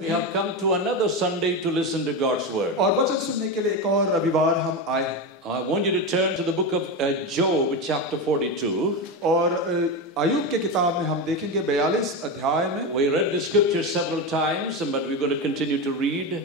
We have come to another Sunday to listen to God's word. और वचन सुनने के लिए एक और रविवार हम आए हैं। I want you to turn to the book of Job, chapter 42. और अय्यूब के किताब में हम देखेंगे 42 अध्याय में। We read the scripture several times, but we're going to continue to read.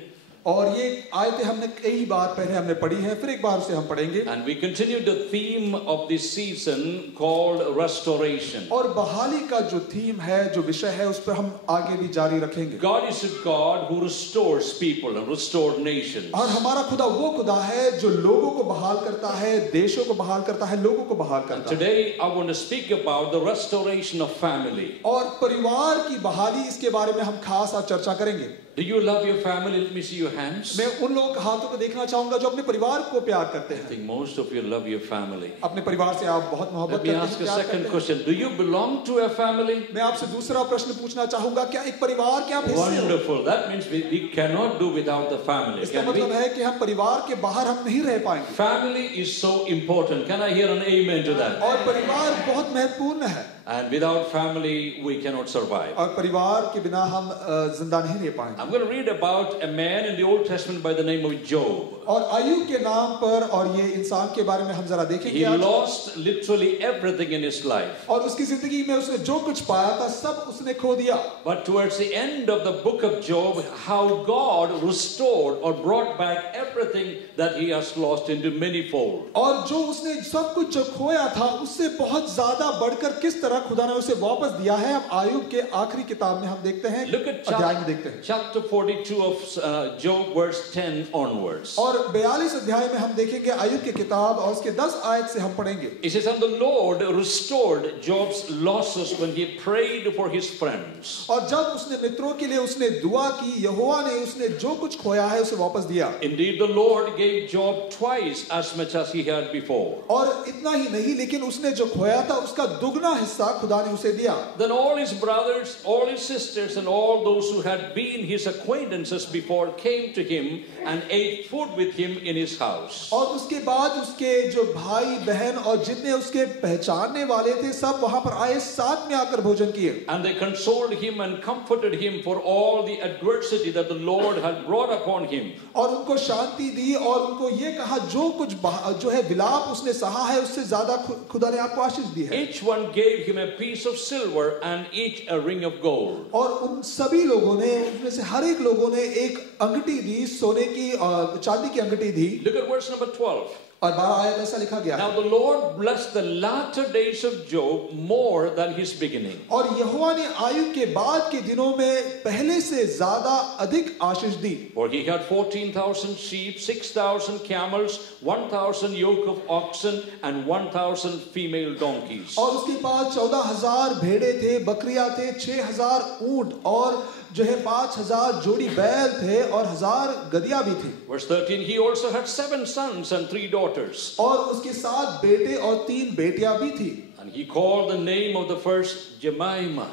और ये आयतें हमने कई बार पहले हमने पढ़ी हैं, फिर एक बार उसे हम पढ़ेंगे। And we continue the theme of this season called restoration. और बहाली का जो थीम है, जो विषय है, उस पर हम आगे भी जारी रखेंगे। God is a God who restores people and restored nations. और हमारा खुदा वो खुदा है जो लोगों को बहाल करता है, देशों को बहाल करता है, लोगों को बहाल करता है। Today I want to speak about the restoration of family. और परिवार की बहाली, इसके बारे में हम खास आज चर्चा करेंगे। Do you love your family? Let me see your hands. मैं उन लोगों के हाथों को देखना चाहूंगा जो अपने परिवार को प्यार करते I हैं। think most of you love your family. अपने परिवार से आप बहुत मोहब्बत Let me करते हैं, ask a प्यार second करते हैं। question. Do you belong to a family? मैं आपसे दूसरा प्रश्न पूछना चाहूंगा, क्या एक परिवार के आप हिस्से हो? Wonderful. That means we cannot do without the family. इसका Can we? मतलब है कि हम परिवार के बाहर हम नहीं रह पाएंगे। Family is so important. Can I hear an amen to that? और परिवार बहुत महत्वपूर्ण है। And without family, we cannot survive. और परिवार के बिना हम जिंदा नहीं रह पाएंगे। I'm going to read about a man in the Old Testament by the name of Job. और अय्यूब के नाम पर और ये इंसान के बारे में हम जरा देखेंगे He आज। lost literally everything in his life. और उसकी जिंदगी में उसने जो कुछ पाया था सब उसने खो दिया। But towards the end of the book of Job, how God restored or brought back everything that he has lost into manyfold. और जो उसने सब कुछ जो खोया था उससे बहुत ज्यादा बढ़कर किस तरह खुदा ने उसे वापस दिया है, हम अय्यूब के आखिरी किताब में हम देखते हैं, Look at अध्याय में देखते हैं। chapter 42 of Job, verse 10 onwards. और 42 अध्याय में हम देखेंगे अय्यूब की किताब और उसके 10 आयत से हम पढ़ेंगे। It says, and the Lord restored Job's losses when he prayed for his friends. और जब उसने मित्रों के लिए उसने दुआ की, यहोवा ने उसने जो कुछ खोया है उसे वापस दिया। Indeed, the Lord gave Job twice as much as he had before. और इतना ही नहीं, लेकिन उसने जो खोया था उसका दुगना हिस्सा खुदा ने उसे दिया। Then all his brothers, all his sisters, and all those who had been his acquaintances before came to him and ate food with him in his house. और उसके बाद उसके जो भाई बहन और जितने उसके पहचानने वाले थे सब वहां पर आए, साथ में आकर भोजन किए। And they consoled him and comforted him for all the adversity that the Lord had brought upon him. और उनको शांति दी और उनको ये कहा जो कुछ जो है विलाप उसने सहा है उससे ज्यादा खुदा ने आपको आशीष दी है। Each one gave him a piece of silver and each a ring of gold. और उन सभी लोगों ने, उनमें से हर एक लोगों ने एक अंगूठी दी, सोने की चांदी की अंगूठी दी। Look at verse number 12. और 12 आयत ऐसा लिखा गया। Now the Lord blessed the latter days of Job more than his beginning. और यहोवा ने अय्यूब के बाद के दिनों में पहले से ज्यादा अधिक आशीष दी। For he had 14,000 sheep, 6,000 camels, 1,000 yoke of oxen, and 1,000 female donkeys. और उसके पास 14,000 भेड़े थे, बकरियां थे, 6,000 ऊंट और जो है 5,000 जोड़ी बैल थे और 1,000 गधिया भी थी। Verse 13, he also had 7 sons and 3 daughters. और उसके 7 बेटे और 3 बेटियां भी थी। And he called the name of the first Jemimah.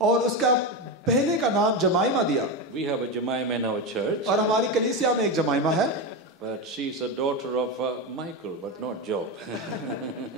और उसका पहले का नाम जमाइमा दिया। We have a Jemimah in our church. और हमारी कलीसिया में एक जमाइमा है। But she's a daughter of Michael, but not Job.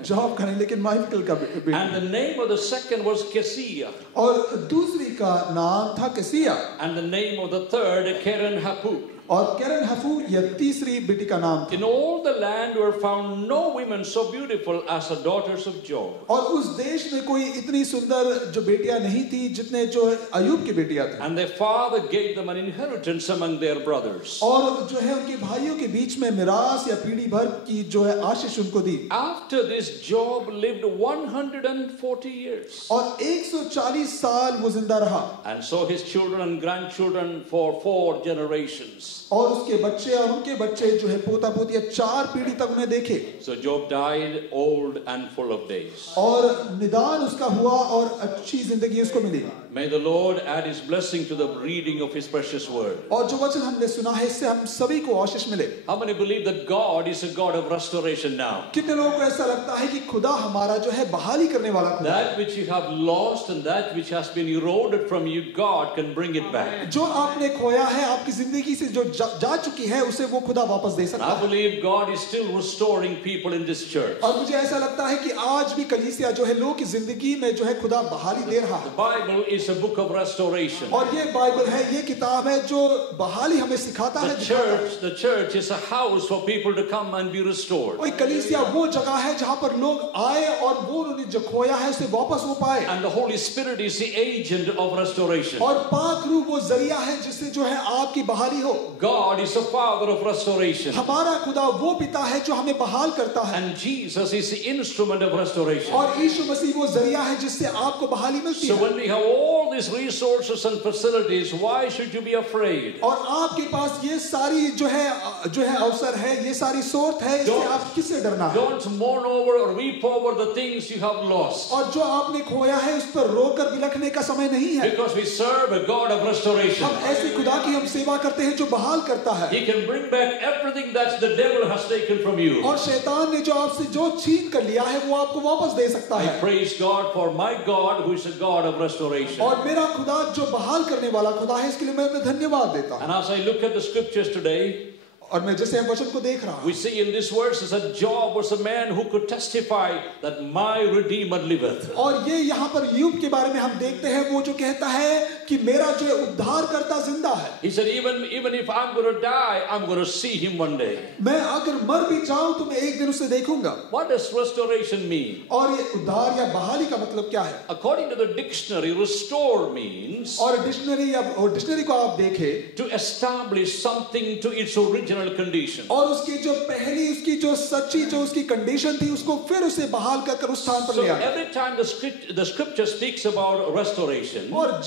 Job का नहीं, लेकिन माइकल का बेटा। And the name of the second was Kesia. और दूसरी का नाम था केसिया। And the name of the third, Keren Hapuk. और केरन हफू या तीसरी बेटी का नाम था। In all the land were found no women so beautiful as the daughters of Job. और उस देश में कोई इतनी सुंदर जो बेटियां नहीं थी जितने जो अय्यूब की बेटियां थी। And their father gave them an inheritance among their brothers. और जो है उनके भाइयों के बीच में मिरास या पीढ़ी भर की जो है आशीष उनको दी। After this, Job lived 140 years. और 140 साल वो जिंदा रहा। And so his children and grandchildren for 4 generations. और उसके बच्चे और उनके बच्चे जो है पोता पोतियां 4 पीढ़ी तक उन्हें देखे। So Job died old and full of days. और निदान उसका हुआ और अच्छी जिंदगी उसको मिली। May the Lord add his blessing to the reading of his precious word. और जो वचन हमने सुना है इससे हम सभी को आशीष मिले। How many believe that God is a God of restoration now? कितने लोगों को ऐसा लगता है कि खुदा हमारा जो है बहाली करने वाला खुदा है? That which you have lost and that which has been eroded from you, God can bring it back. जो आपने खोया है, आपकी जिंदगी से जो जा चुकी है, उसे वो खुदा वापस दे सकता I है। believe God is still restoring people in this church. और मुझे ऐसा लगता है कि आज भी कलीसिया जो है लोगों की जिंदगी में जो है खुदा बहाली दे रहा The है। Bible is is a book of restoration. और ये बाइबल है, ये किताब है जो बहाली हमें सिखाता है, The church is a house for people to come and be restored. और कलीसिया वो जगह है जहाँ पर लोग आए और वो उन्होंने जो खोया है उसे वापस वो पाए. And the Holy Spirit is the agent of restoration. और पाक रूह वो जरिया है जिससे जो है आपकी बहाली हो. God is the Father of restoration. हमारा खुदा वो पिता है जो हमें बहाल करता है. And Jesus is the instrument of restoration. और यीशु मसीह वो जरिया है जिससे आपको बहाली मिलती So है. when we have all these resources and facilities, why should you be afraid? और आपके पास ये सारी जो है अवसर है, ये सारी सोर्थ है, इससे आप किससे डरना है? Don't mourn over or weep over the things you have lost. और जो आपने खोया है उस पर रोकर बिलखने का समय नहीं है. Because we serve a God of restoration. हम ऐसे खुदा की हम सेवा करते हैं जो बहाल करता है. He can bring back everything that the devil has taken from you. और शैतान ने जो आपसे जो छीन कर लिया है वो आपको वापस दे सकता I है. praise God for my God who is a God of restoration. और मेरा खुदा जो बहाल करने वाला खुदा है, इसके लिए मैं उन्हें धन्यवाद देता हूँ. And as I look at the scriptures today, और मैं जैसे हम वचन को देख रहा हूँ, we see in this verse that Job was a man who could testify that my Redeemer liveth. और ये यहाँ पर यूब के बारे में हम देखते हैं, वो जो कहता है कि मेरा जो उद्धार करता जिंदा है. He said, even if I'm going to die, I'm going to see him one day. मैं अगर मर भी जाऊं तो मैं एक दिन उसे देखूंगा. What does restoration mean? और ये उद्धार या बहाली का मतलब क्या है? According to the dictionary, restore means और डिक्शनरी को आप देखें to establish something to its original condition. और उसकी जो पहली उसकी जो सच्ची जो उसकी कंडीशन थी उसको फिर उसे बहाल कर उस स्थान पर So ले आना. every time the scripture speaks about restoration, और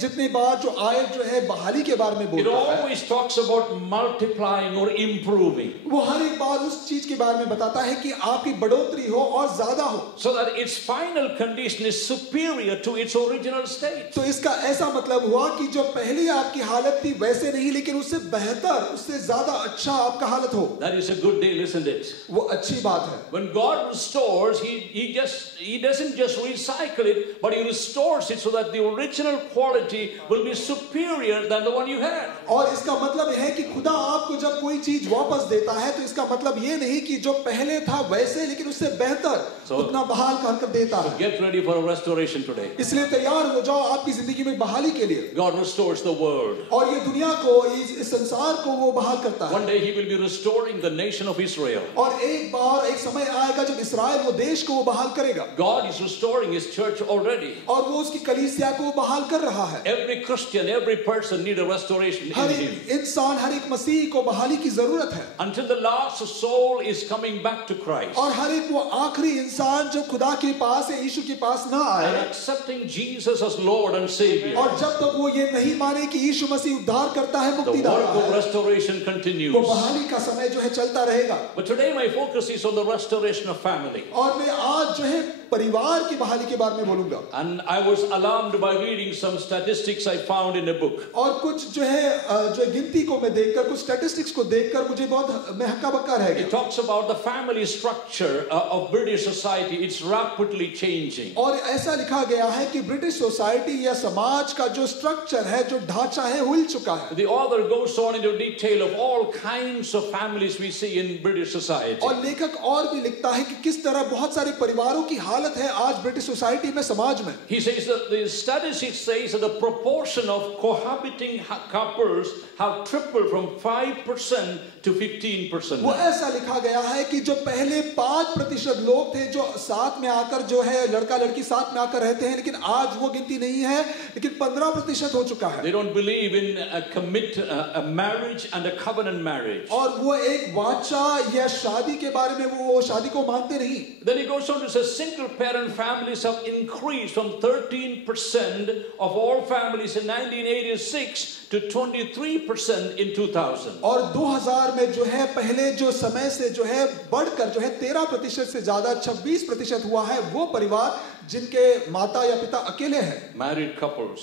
जितने बार जो आयत जो है बहाली के बारे में it बोलता है, always talks about multiplying or improving, वो हर एक बार उस चीज के बारे में बताता है कि आपकी बढ़ोतरी हो और ज्यादा हो. so that its final condition is superior to its original state. तो इसका ऐसा मतलब हुआ कि जो पहली आपकी हालत थी वैसे नहीं, लेकिन उससे बेहतर, उससे ज्यादा अच्छा आपका हालत हो. That is a good deal, isn't it? वो अच्छी बात है. When God restores, he doesn't just recycle it, but he restores it so that the original quality will be superior than the one you had. और इसका मतलब है कि खुदा आपको जब कोई चीज वापस देता है तो इसका मतलब ये नहीं कि जो पहले था वैसे, लेकिन उससे बेहतर उतना बहाल कर देता है. Get ready for a restoration today. इसलिए तैयार हो जाओ आपकी जिंदगी में बहाली के लिए. God restores the world. और ये दुनिया को, इस संसार को वो बहाल करता है. One day he will be restoring the nation of Israel. और एक बार एक समय आएगा जब इस्राएल वो देश को वो बहाल करेगा. God is restoring his church already. और वो उसकी कलीसिया को बहाल कर रहा है. Every Christian, every person need a restoration in her him. एक इंसान, हर एक मसीही को बहाली की जरूरत है. Until the last soul is coming back to Christ. और हर एक वो आखिरी इंसान जो खुदा के पास है, यीशु के पास ना And आए, accepting Jesus as Lord and Savior, और जब तक वो ये नहीं माने कि यीशु मसीह उद्धार करता है, the मुक्तिदाता work of है, restoration continues. वो बहाली का समय जो है चलता रहेगा. But today my focus is on the restoration of family. और मैं आज जो है परिवार की बहाली के बारे में बोलूंगा. And I was alarmed by reading some statistics I found in a book. और कुछ जो है जो गिनती को मैं देखकर, कुछ स्टैटिस्टिक्स को देखकर मुझे बहुत मैं हक्का बक्का रह It गया. talks about the family structure of British society. It's rapidly changing. और ऐसा लिखा गया है कि ब्रिटिश सोसाइटी या समाज का जो स्ट्रक्चर है, जो ढांचा है, हिल चुका है. The author goes on into detail of all kinds of families we see in British society. और लेखक और भी लिखता है कि किस तरह बहुत सारे परिवारों की हालत है आज ब्रिटिश सोसाइटी में, समाज में. He says that the statistics says that the proportion of cohabiting couples have tripled from 5% to 15%. वो ऐसा लिखा गया है कि जो पहले 5% लोग थे जो साथ में आकर जो है लड़का लड़की साथ में आकर रहते हैं, लेकिन आज वो गिनती नहीं है, लेकिन 15% हो चुका है. They don't believe in a marriage and a covenant marriage. और वो एक वाचा या शादी के बारे में वो शादी को मानते नहीं. Then he goes on to say single parent families have increased from 13% of all families in 1986 to 23% in 2000. और 2000 में जो है पहले जो समय से जो है बढ़कर जो है 13% से ज्यादा 26% हुआ है वो परिवार जिनके माता या पिता अकेले हैं. Married couples,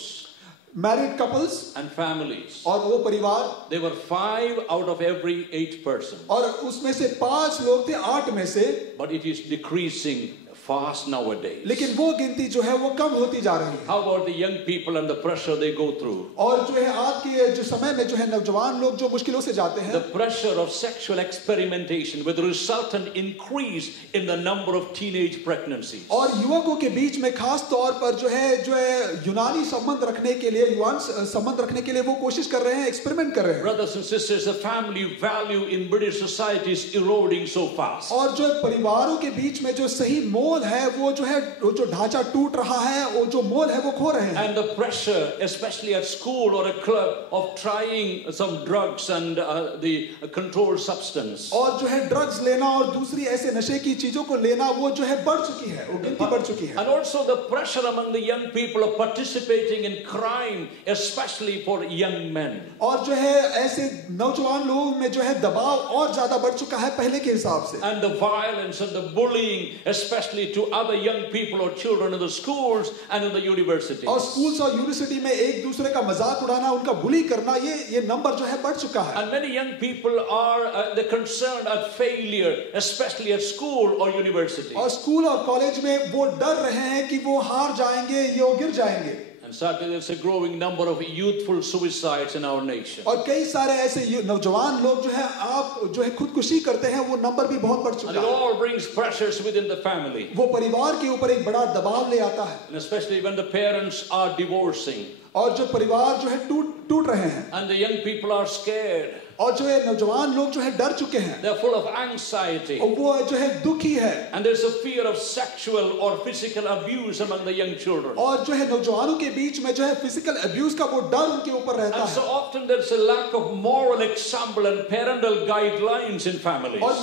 married couples and families, और वो परिवार, they were 5 out of every 8 persons. और उसमें से 5 लोग थे 8 में से, But it is decreasing fast nowadays. लेकिन वो गिनती जो है वो कम होती जा रही है। How about the young people and the pressure they go through? और जो है आज के जो समय में जो है नौजवान लोग जो मुश्किलों से जाते हैं, The pressure of sexual experimentation with resultant increase in the number of teenage pregnancies. और युवकों के बीच में खास तौर पर जो है यूनानी संबंध रखने के लिए, युवान संबंध रखने के लिए वो कोशिश कर रहे हैं, एक्सपेरिमेंट कर रहे हैं। Brothers and sisters, the family value in British society is eroding so fast. और जो परिवारों के बीच में जो सही मोल है वो जो है, जो ढांचा टूट रहा है, वो जो मोल है वो खो रहे हैं। And the pressure, especially at school or a club, of trying some drugs and the controlled substance. और जो है ड्रग्स लेना और दूसरी ऐसे नशे की चीजों को लेना वो जो है बढ़ चुकी है, वो गिनती बढ़ चुकी है। And also the pressure among the young people of participating in crime, especially for young men. और जो है ऐसे नौजवान लोगों में जो है दबाव और ज्यादा बढ़ चुका है पहले के हिसाब से। And the violence and the bullying, especially to other young people or children in the schools and in the universities. और स्कूल्स और यूनिवर्सिटी में एक दूसरे का मजाक उड़ाना, उनका बुली करना, ये नंबर जो है बढ़ चुका है। And many young people are they're concerned at failure, especially at school or university. और स्कूल और कॉलेज में वो डर रहे हैं कि वो हार जाएंगे, ये गिर जाएंगे। And sadly, there's a growing number of youthful suicides in our nation. और कई सारे ऐसे नौजवान लोग जो है आप जो है खुदकुशी करते हैं, वो नंबर भी बहुत बढ़ And चुका it है। all brings pressures within the family. वो परिवार के ऊपर एक बड़ा दबाव ले आता है। And especially when the parents are divorcing. और जो परिवार जो है टूट रहे हैं। And the young people are scared. और जो है नौजवान लोग जो है डर चुके हैं। They're full of anxiety. और वो जो है दुखी है। And there's a fear of sexual or physical abuse among the young children. और जो है नौजवानों के बीच में जो है फिजिकल अब्यूज का वो डर उनके ऊपर रहता And है। so often there's a lack of moral example and parental guidelines in families. और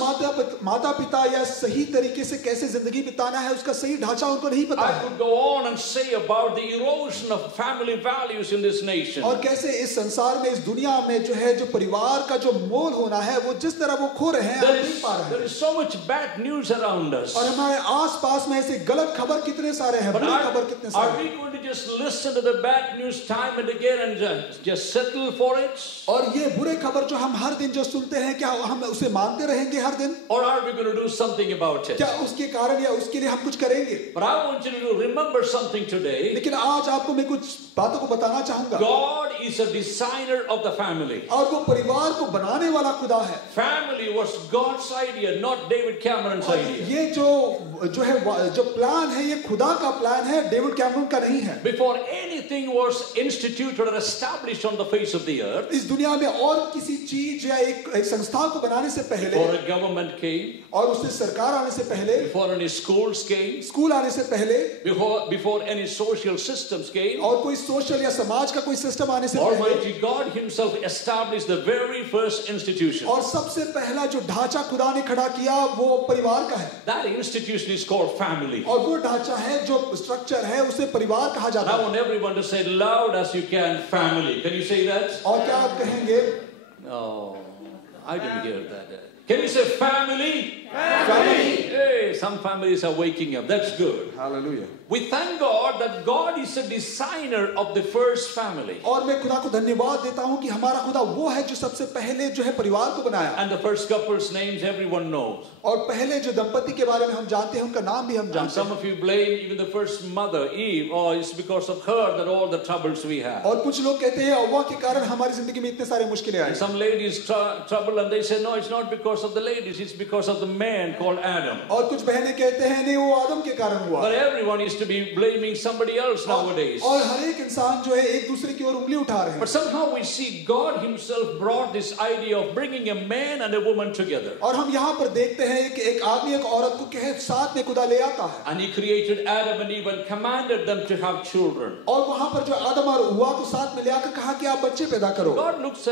माता पिता या सही तरीके से कैसे जिंदगी बिताना है उसका सही ढांचा उनको नहीं पता I है। could go on and say about the erosion of family values in this nation. और कैसे इस संसार में, इस दुनिया में जो है जो परिवार का जो मोल होना है वो जिस तरह वो खो रहे हैं, आप नहीं पा रहे There हैं। is so much bad news around us. और हमारे आसपास में ऐसे गलत खबर कितने सारे हैं, But बुरी खबर कितने are सारे we हैं। going to just listen to the bad news time and again and just settle for it? और ये बुरे खबर जो हम हर दिन जो सुनते हैं, क्या हम उसे मानते रहेंगे हर दिन? Or are we going to do something about it? क्या उसके कारण या उसके लिए हम कुछ करेंगे? But I want you to remember something today. लेकिन आज आपको मैं कुछ बातों को बताना चाहूंगा। God is a designer of the family. और वो परिवार को बनाने वाला खुदा है। Family was God's idea, not David Cameron's idea. ये जो है जो प्लान है, ये खुदा का प्लान है, डेविड कैमरन का नहीं है। Before anything was instituted or established on the face of the earth, इस दुनिया में और किसी चीज या एक संस्था को बनाने से पहले, before a government came, और उससे सरकार आने से पहले, before any schools came, school आने से पहले, before any social systems came, और कोई सोशल या समाज का कोई सिस्टम आने से पहले, Almighty God Himself established the very first institution. और सबसे पहला जो ढांचा खुदा ने खड़ा किया वो परिवार का है। That institution is called family. और वो ढांचा है, जो स्ट्रक्चर है, उसे परिवार कहा And जाता I है। want everyone to say loud as you can, family. Can you say that? और क्या आप कहेंगे? Oh, I didn't hear that. Can you say family? Family. Hey, some families are waking up. That's good. Hallelujah. We thank God that God is a designer of the first family. और मैं खुदा को धन्यवाद देता हूँ कि हमारा खुदा वो है जो सबसे पहले जो है परिवार को बनाया। And the first couple's names everyone knows. और पहले जो दंपति के बारे में हम जानते हैं, उनका नाम भी हम And जानते some हैं। of you blame even the first mother, Eve. Oh, it's because of her that all the troubles we have. और कुछ लोग कहते हैं हव्वा के कारण हमारी जिंदगी में इतने सारे मुश्किलें And I. some ladies trouble and they say, no, it's not because of the ladies, it's because of the man called Adam. और कुछ बहनें कहते हैं नहीं, वो आदम के कारण हुआ। But everyone is to be blaming somebody else nowadays. और हर एक इंसान जो है एक दूसरे की ओर उंगली उठा रहे But हैं। somehow we see God Himself brought this idea of bringing a man and a woman together. और हम यहाँ पर देखते हैं कि एक आदमी एक औरत को कहे साथ में खुदा ले आता है। And He created Adam and Eve and commanded them to have children. और वहाँ पर जो आदम और हव्वा को साथ में ले आकर कहा कि आप बच्चे पैदा करो। God looked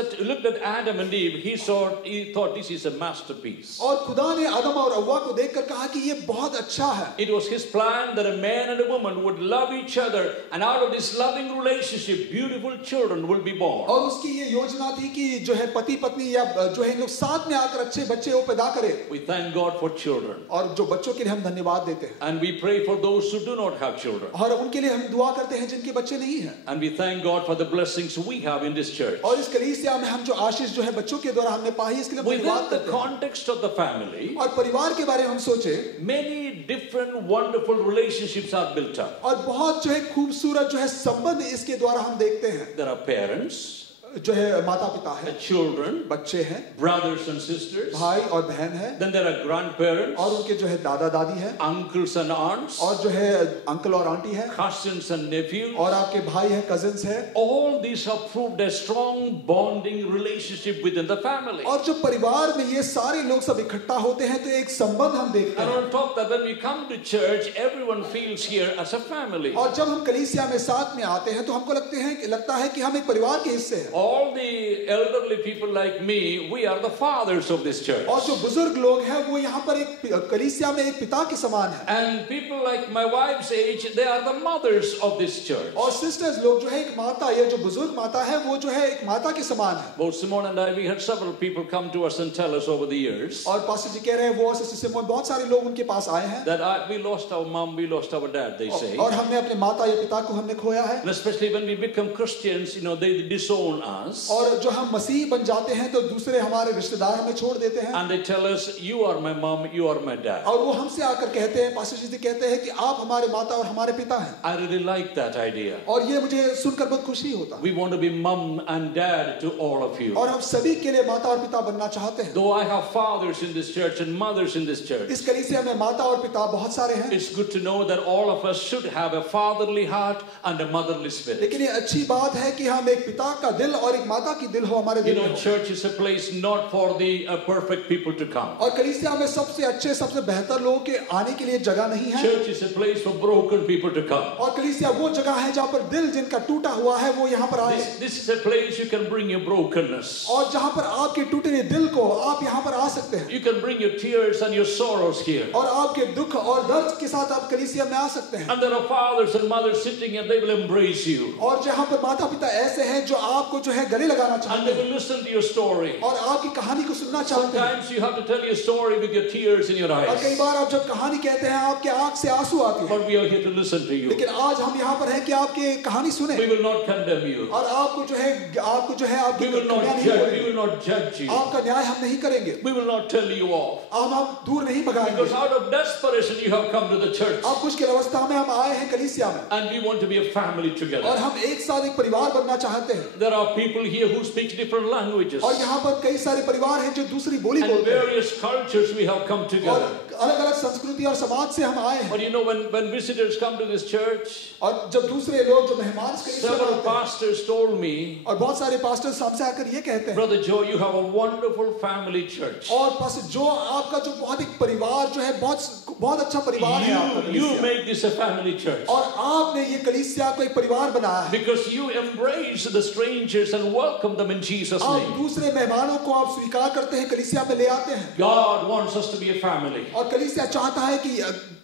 at Adam and Eve. He thought this is a masterpiece. और खुदा ने आदम और हव्वा को देखकर कहा कि ये बहुत अच्छा है। It was His plan that a man and a woman would love each other, and out of this loving relationship, beautiful children will be born. और उसकी ये योजना थी कि जो है पति पत्नी या जो है इन लोग साथ में आकर अच्छे बच्चे वो पैदा करें। We thank God for children. और जो बच्चों के लिए हम धन्यवाद देते हैं। And we pray for those who do not have children. और उनके लिए हम दुआ करते हैं जिनके बच्चे नहीं हैं। And we thank God for the blessings we have in this church. और इस कलीसिया में हम जो आशीष जो है बच्चों के द्वारा हमने पाई, इसके लिए हम धन्यवाद Within the करते हैं। context of the family, और परिवार के बारे में हम सोचे, many different wonderful relationships are built up. और बहुत जो है खूबसूरत जो है संबंध इसके द्वारा हम देखते हैं। There are parents, जो है माता पिता है, children, बच्चे हैं, brothers and sisters, भाई और बहन है, then there are grandparents, और उनके जो है दादा दादी है, uncles and aunts, और जो है अंकल और आंटी है, cousins and nephews. और आपके भाई है, कजिन्स है। All these have proved a strong bonding relationship within the family. और जो परिवार में ये सारे लोग सब इकट्ठा होते हैं तो एक संबंध हम देखते And हैं। on top that when we come to church, everyone feels here as a family. और जब हम कलीसिया में साथ में आते हैं तो हमको लगता है कि हम एक परिवार के हिस्से हैं। All the elderly people like me, we are the fathers of this church. और जो बुजुर्ग लोग हैं वो यहाँ पर एक कलीसिया में एक पिता के समान है। And people like my wife's age, they are the mothers of this church. और सिस्टर्स लोग जो है एक माता, ये जो बुजुर्ग माता है वो जो है एक माता के समान है। Both Simone and I, we had several people come to us and tell us over the years और पास्टर जी कह रहे हैं वो सिस्टर सिमोन बहुत सारे लोग उनके पास आए हैं that we lost our mom, we lost our dad, they say. और हमने अपने माता या पिता को हमने खोया है। And especially when we become Christians, they disown us. और जो हम मसीह बन जाते हैं तो दूसरे हमारे रिश्तेदार हमें छोड़ देते हैं। And they tell us, you are my mom, you are my dad. और वो हमसे आकर कहते हैं, पास्टर जी कहते हैं कि आप हमारे माता और हमारे पिता हैं। I really like that idea. और ये मुझे सुनकर बहुत खुशी होता है। We want to be mom and dad to all of you. और हम सभी के लिए माता और पिता बनना चाहते हैं। Though I have fathers in this church and mothers in this church, इस कलीसिया में माता और पिता बहुत सारे हैं। it's good to know that all of us should have a fatherly heart and a motherly spirit. लेकिन ये अच्छी बात है कि हम एक पिता का दिल और एक माता की दिल हो हमारे दिल में। Church is a place not for the perfect people to come. और कलीसिया में सबसे अच्छे सबसे बेहतर लोगों के आने के लिए जगह नहीं है। Church is a place for broken people to come. और कलीसिया वो जगह है जहाँ पर दिल जिनका टूटा हुआ है वो यहाँ पर आए। This is a place you can bring your brokenness. और जहाँ पर आपके टूटे हुए दिल को आप यहाँ पर आ सकते हैं। You can bring your tears and your sorrows here. और आपके दुख और दर्द के साथ आप कलीसिया में आ सकते हैं। And there are fathers and mothers sitting and they will embrace you. और जहाँ पर माता पिता ऐसे हैं जो आपको जो है गले लगाना And चाहते they हैं will listen to your story. और आपकी कहानी को सुनना चाहते हैं। Sometimes you have to tell your story with your tears in your और कई eyes. बार आप जब कहानी कहते हैं आपके आंख से आंसू आते हैं। But we are here to listen to you. लेकिन आज हम यहाँ पर हैं कि आपकी कहानी सुने We will not condemn you. और आपको जो है आपकी We will not कमियां नहीं judge. We करेंगे। will not judge you. आपका न्याय हम नहीं करेंगे। We will not tell you off. हम दूर नहीं भगाएंगे। Because out of desperation you have come to the church. आप मुश्किल अवस्था में हम आए हैं कलीसिया में And we want to be a family और together. हम एक साथ एक परिवार बनना चाहते हैं। There are people here who speak different languages. और यहाँ पर कई सारे परिवार हैं जो दूसरी बोली And बोलते हैं various cultures we have come और together. अलग-अलग संस्कृति और समाज से हम आए हैं। But when visitors come to this church, और जब दूसरे लोग जो मेहमान इस कलीसिया में several आते हैं pastors told me, और बहुत सारे पास्टर्स हमसे आकर ये कहते हैं Brother Joe, you have a wonderful family church. और पास्टर जो आपका जो बहुत एक परिवार जो है बहुत अच्छा परिवार है आपका You कलीसिया। make this a family church. और आपने ये कलीसिया को एक परिवार बनाया है। Because you embrace the strangers and welcome them in Jesus' आप name. दूसरे मेहमानों को आप स्वीकार करते हैं, कलीसिया में ले आते हैं God wants us to be a family. और कलीसिया चाहता है कि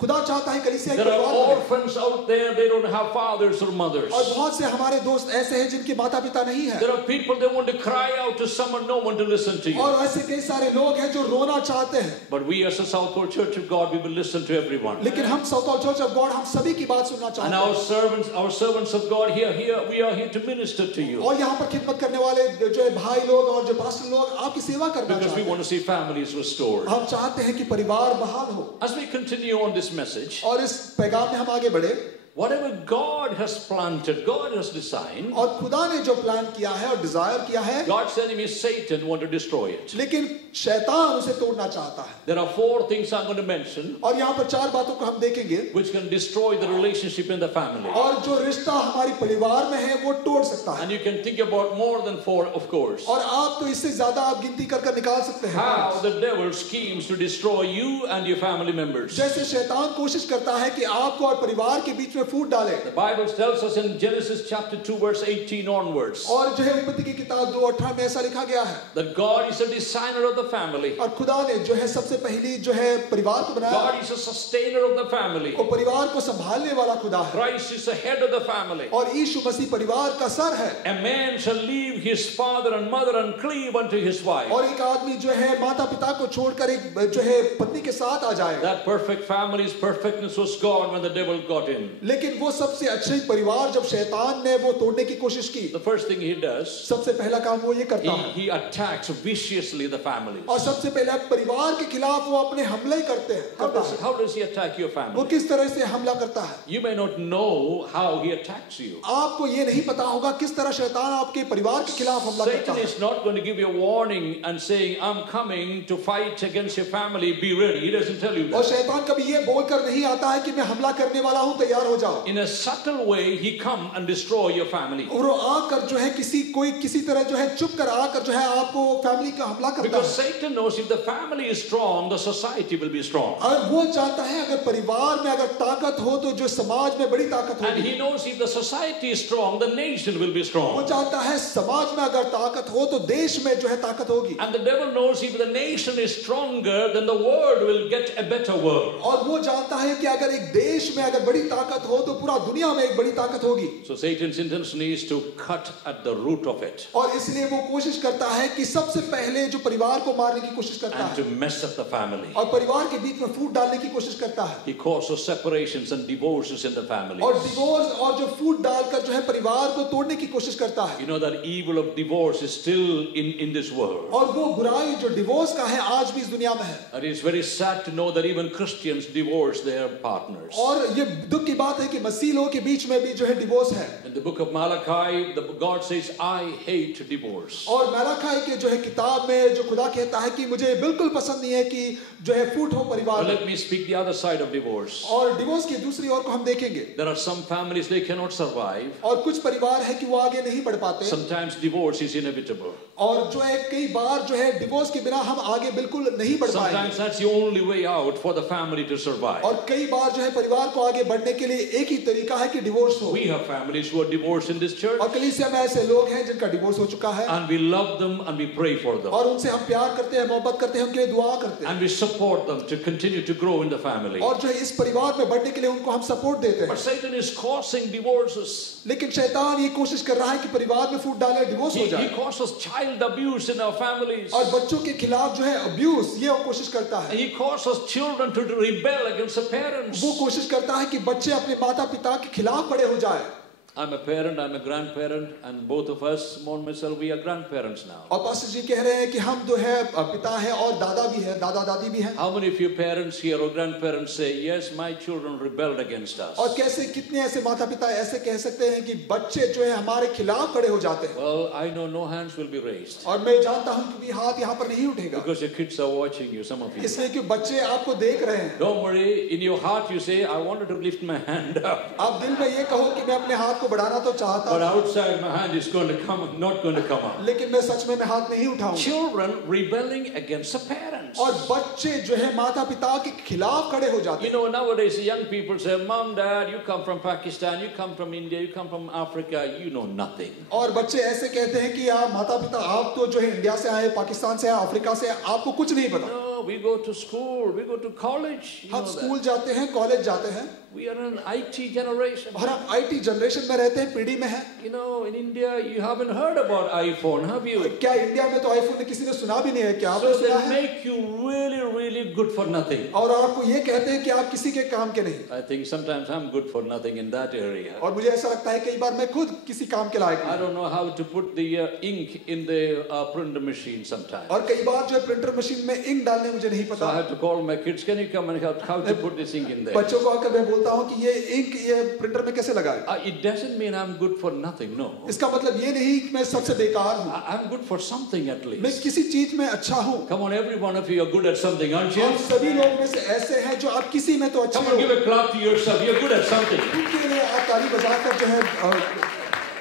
खुदा चाहता है कलीसिया एक There are परिवार बने। orphans out there, they don't have fathers or mothers. और बहुत से हमारे दोस्त ऐसे हैं जिनके माता पिता नहीं है There are people that want to cry out to someone, no one to listen to you. और ऐसे कई सारे लोग हैं जो रोना चाहते हैं। But we as a Southport Church of God, we will listen to everyone. लेकिन हम साउथ चर्च ऑफ गॉड हम सभी की बात सुनना And चाहते हैं our servants of God here, we are here to minister to you. और यहाँ पर खिदमत करने वाले जो है भाई लोग और जो पास्टर लोग आपकी सेवा करना Because चाहते we हैं। want to see families restored. हम चाहते हैं कि परिवार बहाल हो। As we continue on this message, और इस पैगाम में हम आगे बढ़े whatever God has planted, God has designed, और खुदा ने जो प्लान किया है और डिजायर किया है God's enemy Satan want to destroy it. लेकिन शैतान उसे तोड़ना चाहता है। There are 4 things I'm going to mention और यहाँ पर 4 बातों को हम देखेंगे which can destroy the relationship in the family. और जो रिश्ता हमारी परिवार में है वो तोड़ सकता है। And you can think about more than 4, of course. और आप तो इससे ज्यादा आप गिनती कर निकाल सकते हैं How the devil schemes to destroy you and your family members. जैसे शैतान कोशिश करता है कि आपको और परिवार के बीच में फूट डाले। The Bible tells us in Genesis chapter 2 verse 18 onwards और जो है उत्पत्ति की किताब 2:18 में ऐसा लिखा गया है that God is a designer of the family. और खुदा ने जो है सबसे पहली जो है परिवार को बनाया God is a sustainer of the family. और परिवार को संभालने वाला खुदा है Christ is the head of the family. और यीशु मसीह परिवार का सर है। A man shall leave his father and mother and cleave unto his wife. और एक आदमी जो है माता पिता को छोड़कर एक जो है पत्नी के साथ आ जाएगा। That perfect family's perfectness was gone when the devil got in. लेकिन वो सबसे अच्छे परिवार जब शैतान ने वो तोड़ने की कोशिश की, the first thing he does, सबसे पहला काम वो ये करता है, he attacks viciously the families. और सबसे पहले परिवार के खिलाफ वो अपने हमले ही करते हैं। How does he attack your वो family? किस तरह से हमला करता है? You may not know how he attacks you. आपको ये नहीं पता होगा किस तरह शैतान आपके परिवार के खिलाफ हमला करता Satan है। is not going to give you a warning and saying, I'm coming to fight against your family, be ready. He doesn't tell you और that. शैतान कभी ये बोलकर नहीं आता है कि मैं हमला करने वाला हूँ, तैयार हो जाओ। In a subtle way, he come and destroy your family. और वो आकर जो है किसी तरह जो है चुप कर आकर जो है आपको फैमिली का हमला करता Because है। Satan knows if the family is strong, the society will be strong. और वो चाहता है अगर परिवार में अगर ताकत हो तो जो समाज में बड़ी ताकत And होगी। he knows if the society is strong, the nation will be वो strong. चाहता है समाज में अगर ताकत हो तो देश में जो है ताकत होगी। And the devil knows if the nation is stronger, then the world will get a better world. और वो जानता है कि अगर एक देश में अगर बड़ी ताकत हो तो पूरा दुनिया में एक बड़ी ताकत होगी। So Satan's intention is to cut at the root of it और इसलिए वो कोशिश करता है कि सबसे पहले जो परिवार को मारने की कोशिश करता and to है mess up the family. और परिवार के बीच में फूट डालने की कोशिश करता है He causes separations and divorces in the family. और डिवोर्स और जो फूट डालकर जो है परिवार को तोड़ने की कोशिश करता है। You know that evil of divorce is still in this world. और वो बुराई जो डिवोर्स का है आज भी इस दुनिया में है। And it's very sad to know that even Christians divorce their partners. और ये दुख की बात है कि मसीह लोगों के बीच में भी जो है डिवोर्स है। In the book of Malachi, God says, I hate divorce. और मलाखाई के जो है किताब में जो खुदा कहता है कि मुझे बिल्कुल पसंद नहीं है कि जो है फूट हो परिवार But में। let me speak the other side of divorce. और डिवोर्स की दूसरी ओर को हम देखेंगे। There are some families they cannot survive. और कुछ परिवार है कि वो आगे नहीं बढ़ पाते। Sometimes divorce is inevitable. और जो है कई बार जो है डिवोर्स के बिना हम आगे बिल्कुल नहीं बढ़ पाएंगे। Sometimes that's the only way out for the family to survive. और कई बार जो है परिवार को आगे बढ़ने के लिए एक ही तरीका है कि डिवोर्स हो। We have families who are divorced in this church, और कलीसिया में ऐसे लोग हैं जिनका डिवोर्स हो चुका है and we love them and we pray for them. और उनसे हम प्यार करते हैं, मोहब्बत करते हैं, उनके लिए दुआ करते हैं And we support them to continue to grow in the family. और जो है इस परिवार में बढ़ने के लिए उनको हम सपोर्ट देते But हैं। Satan is causing divorces. लेकिन शैतान ये कोशिश कर रहा है कि परिवार में फूट डाले, डिवोर्स हो He जाए causes child abuse in our families. और बच्चों के खिलाफ जो है अब्यूज ये वो कोशिश करता है। He causes children to rebel against the parents. वो कोशिश करता है कि बच्चे अपने माता पिता के खिलाफ बड़े हो जाए। I'm a parent, I'm a grandparent, and both of us, Mo and myself, we are grandparents now. और पास्टर जी कह रहे हैं कि हम जो है पिता है और दादा भी है, दादा दादी भी हैं। How many of your parents here or grandparents say, yes, my children rebelled against us? और कैसे कितने ऐसे माता पिता ऐसे कह सकते हैं कि बच्चे जो है हमारे खिलाफ खड़े हो जाते हैं। Well, I know no hands will be raised. और मैं जानता हूं कि हाथ यहाँ पर नहीं उठेगा Because your kids are watching you, some of you. इसलिए कि बच्चे आपको देख रहे हैं। Don't worry, in your heart you say, I wanted to lift my hand up. आप दिल में ये कहो कि मैं अपने हाथ को बढ़ाना तो चाहता But हूं, outside my hand is going to come, not going to come up. लेकिन मैं सच में मैं हाथ नहीं उठाऊंगा। Children rebelling against the parents. और बच्चे जो है माता पिता के खिलाफ खड़े हो जाते You हैं। know, nowadays young people say, Mom, Dad, you come from Pakistan, you come from India, you come from Africa, you know nothing. और बच्चे ऐसे कहते हैं कि आप माता पिता आप तो जो है इंडिया से आए, पाकिस्तान से आए, अफ्रीका से आए, आपको कुछ नहीं पता। No, we go to school, we go to college. You हम know स्कूल that. जाते हैं, कॉलेज जाते हैं We are an IT generation. और हम आईटी जनरेशन में रहते हैं, पीढ़ी में हैं। You know, in India, you haven't heard about iPhone, have you? क्या इंडिया में तो आईफोन किसी ने सुना भी नहीं है, क्या आपने So सुना they है? make you really, really good for nothing. और आपको ये कहते हैं कि आप किसी के काम के नहीं। I think sometimes I'm good for nothing in that area. और मुझे ऐसा लगता है कई बार मैं खुद किसी काम के लायक I नहीं। don't know how to put the ink in the printer machine sometimes. और कई बार जो है प्रिंटर मशीन में इंक डालने मुझे नहीं So I पता। have to call my kids, can you come and help how to put this ink in there? बच्चों को आकर मैं बोलता हूँ कि ये इंक ये प्रिंटर में कैसे लगाए। It doesn't mean I'm good for nothing, no. इसका मतलब ये नहीं कि मैं सबसे बेकार हूँ, I'm good for something at मैं least. किसी चीज में अच्छा हूँ। Come on, every one of you are good at something, aren't you? हम सभी लोग में से ऐसे हैं जो आप किसी में तो अच्छे Come हो। on, give a clap to yourself. You're good at something. उनके लिए आप ताली बजाकर जो है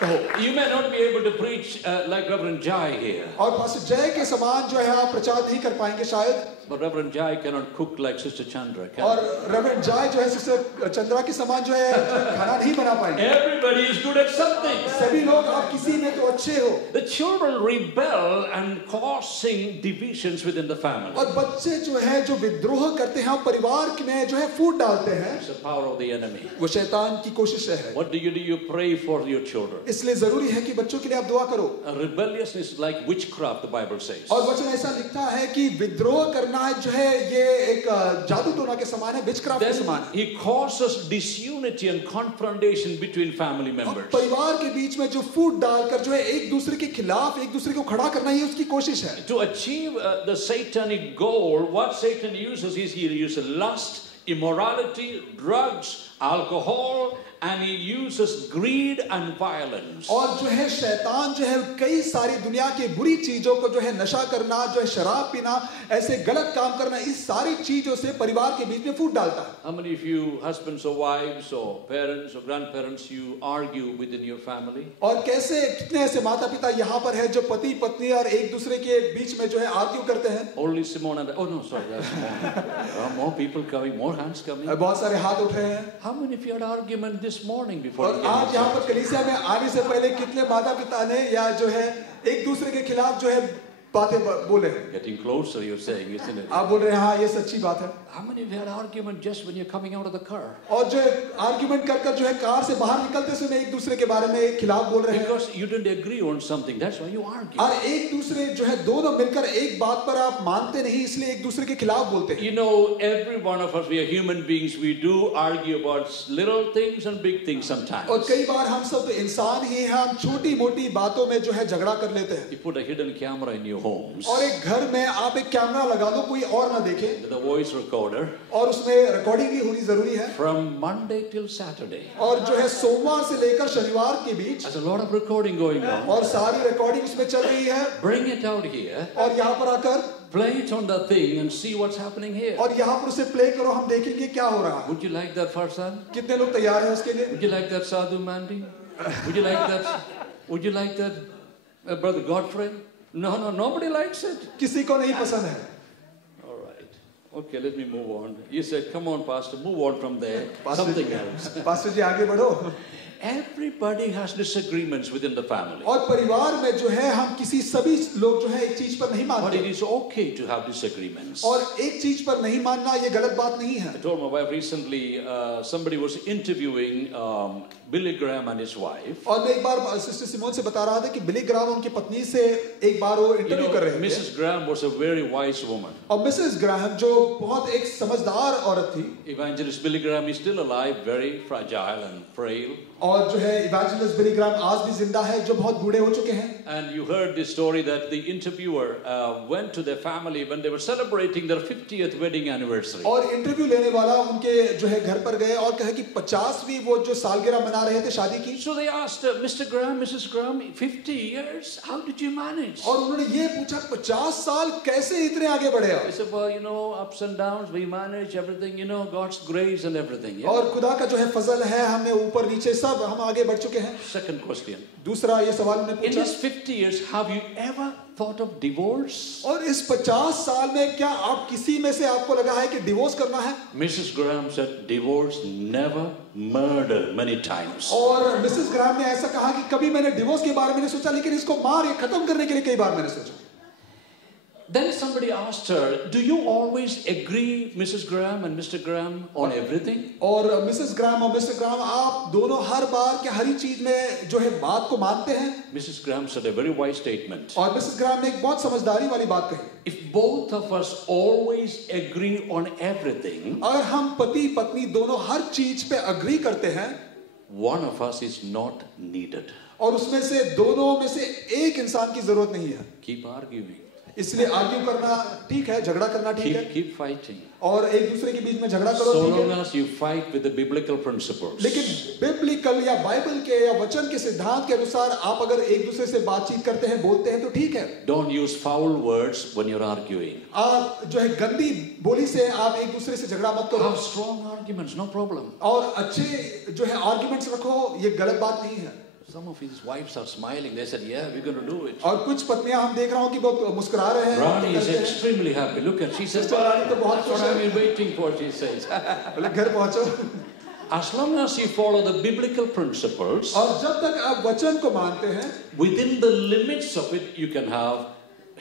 कहो। You may not be able to preach like Reverend Jai here, और पास्टर जय के समान जो है आप प्रचार नहीं कर पाएंगे शायद। but Reverend Jai cannot cook like Sister Chandra can. और रेवरेंड जय जो है सिस्टर चंद्रा के समान जो है खाना नहीं बना पाएंगे। Everybody is good at something. सभी लोग आप किसी में तो अच्छे हो। The children rebel and causing divisions within the family. और बच्चे जो है जो विद्रोह करते हैं परिवार में जो है फूट डालते हैं, It's the power of the enemy. वो शैतान की कोशिश है। What do? You pray for your children. इसलिए जरूरी है कि बच्चों के लिए आप दुआ करो। Rebelliousness is like witchcraft, the Bible says. और वचन ऐसा लिखता है कि विद्रोह करना जो है ये एक जादू टोना के समान है, विचक्राफ्ट के समान है। Then he causes disunity and confrontation between family members. परिवार के बीच में जो फूट डालकर जो है एक दूसरे के खिलाफ एक दूसरे को खड़ा करना ही उसकी कोशिश है। To achieve the satanic goal, what Satan uses is he uses lust, immorality, drugs, alcohol, and he uses greed and violence. और जो है शैतान जो है कई सारी दुनिया की बुरी चीजों को जो है नशा करना, जो है शराब पीना, ऐसे गलत काम करना, इस सारी चीजों से परिवार के बीच में फूट डालता है। How many of you husbands or wives or parents or grandparents you argue within your family? और कैसे कितने ऐसे माता पिता यहाँ पर है जो पति पत्नी और एक दूसरे के बीच में जो है आर्ग्यू करते हैं? Only Simone and oh no, sorry, that's more. More people coming, more hands coming. बहुत सारे हाथ उठ रहे हैं। How many of you had argument this morning before? और आज यहाँ पर कलीसिया में आने से पहले कितने माता पिता ने या जो है एक दूसरे के खिलाफ जो है बातें बोले? Getting closer, you're saying, isn't it? आप बोल रहे हैं हाँ ये सच्ची बात है। How many of you had argument just when you're coming out of the car? और जो आर्ग्यूमेंट कर कर जो है कार से बाहर निकलते समय एक दूसरे के बारे में खिलाफ बोल रहे हैं। Because you didn't agree on something, that's why you argue. और एक दूसरे जो है दोनों मिलकर एक बात पर आप मानते नहीं, इसलिए एक दूसरे के खिलाफ बोलते हैं। You know, every one of us, we are human beings, we do argue about little things and big things sometimes. और कई बार हम सब तो इंसान ही हैं, हम छोटी मोटी बातों में जो है झगड़ा कर लेते हैं। You put a hidden camera in your homes. और एक घर में आप एक कैमरा लगा दो, कोई और ना देखे। With a voice recorder. और उसमें रिकॉर्डिंग भी होनी जरूरी है। From Monday till Saturday. और जो है सोमवार से लेकर शनिवार के बीच। There's a lot of recording going on. और सारी रिकॉर्डिंग उसमें चल रही है। Bring it out here. और यहाँ पर आकर play it on the thing and see what's happening here. और यहाँ पर उसे प्ले करो, हम देखेंगे क्या हो रहा है। Would you like that, Farsan? कितने लोग तैयार हैं उसके लिए? Would you like that, Sadhu Mandi? Would you like that? Would you like that, Brother Godfrey? No, nobody likes it. किसी को नहीं पसंद है। All right. Okay, let me move on. You said, come on, Pastor, move on from there. Something else. Pastor ji आगे बढ़ो। Everybody has disagreements within the family. और परिवार में जो है हम किसी सभी लोग जो है एक चीज पर नहीं But मानते। it is okay to have disagreements. और एक चीज पर नहीं मानना ये गलत बात नहीं है। I told my wife recently, somebody was interviewing Billy Graham and his wife. और मैं एक बार सिस्टर सिमोन से बता रहा था कि बिली ग्राहम उनकी पत्नी से एक बार वो इंटरव्यू कर रहे थे। Mrs. Graham was a very wise woman. और मिसेस ग्राहम जो बहुत एक समझदार औरत थी। Evangelist Billy Graham is still alive, very fragile and frail. और जो है इवेंजलिस्ट बिली ग्राहम आज भी जिंदा है, जो बहुत बूढ़े हो चुके हैं। And you heard this story that the interviewer went to their family when they were celebrating their 50th wedding anniversary. और इंटरव्यू लेने वाला उनके जो है घर पर गए और कहे कि 50वीं वो जो सालगिरह मना रहे थे शादी की। So they asked Mr. Graham, Mrs. Graham, 50 years, how did you manage? और उन्होंने ये पूछा 50 साल कैसे इतने आगे बढ़े आप? I said, well, you know, ups and downs, we manage everything, you know, God's grace and everything. Yeah? और खुदा का जो है फजल है, हमने ऊपर नीचे सब हम आगे बढ़ चुके हैं। Second question. दूसरा ये सवाल उन्होंने In पूछा, these 50 years, have you ever thought of divorce? और इस 50 साल में क्या आप किसी में से आपको लगा है कि डिवोर्स करना है? Mrs. Graham said, divorce, never, murder, many times. और मिसेस ग्राहम ने ऐसा कहा कि कभी मैंने डिवोर्स के बारे में नहीं सोचा, लेकिन इसको मार या खत्म करने के लिए कई बार मैंने सोचा। Then somebody asked her, do you always agree, Mrs. Graham and Mr. Graham, on everything? और मिसेस ग्राहम और मिस्टर ग्राहम आप दोनों हर बार क्या हर चीज में जो है बात को मानते हैं? Mrs. Graham said a very wise statement. और मिसेस ग्राहम ने एक बहुत समझदारी वाली बात कही। If both of us always agree on everything, अगर हम पति पत्नी दोनों हर चीज पे अग्री करते हैं, one of us is not needed. और उसमें से दोनों में से एक इंसान की जरूरत नहीं है। Keep arguing. इसलिए आर्ग्यू करना ठीक है, झगड़ा करना ठीक है, Keep fighting. और एक दूसरे के बीच में झगड़ा करो So ठीक long है, as you fight with the biblical principles. लेकिन बिब्लिकल या बाइबल के या वचन के सिद्धांत के अनुसार आप अगर एक दूसरे से बातचीत करते हैं, बोलते हैं तो ठीक है। Don't use foul words when you're arguing. आप जो है गंदी बोली से आप एक दूसरे से झगड़ा मत करो। Have strong arguments, no problem. और अच्छे जो है आर्ग्यूमेंट्स रखो, ये गलत बात नहीं है। Some of his wives are smiling. They said, yeah, we're going to do it. और कुछ पत्नियां हम देख रहा हूँ कि बहुत मुस्कुरा रहे हैं। Rani is extremely happy. Look at, she says, Sister Rani तो बहुत that's what खुश है। I've been waiting for, she says. बोले घर पहुंचो। As long as you follow the biblical principles, और जब तक आप वचन को मानते हैं, within the limits of it, you can have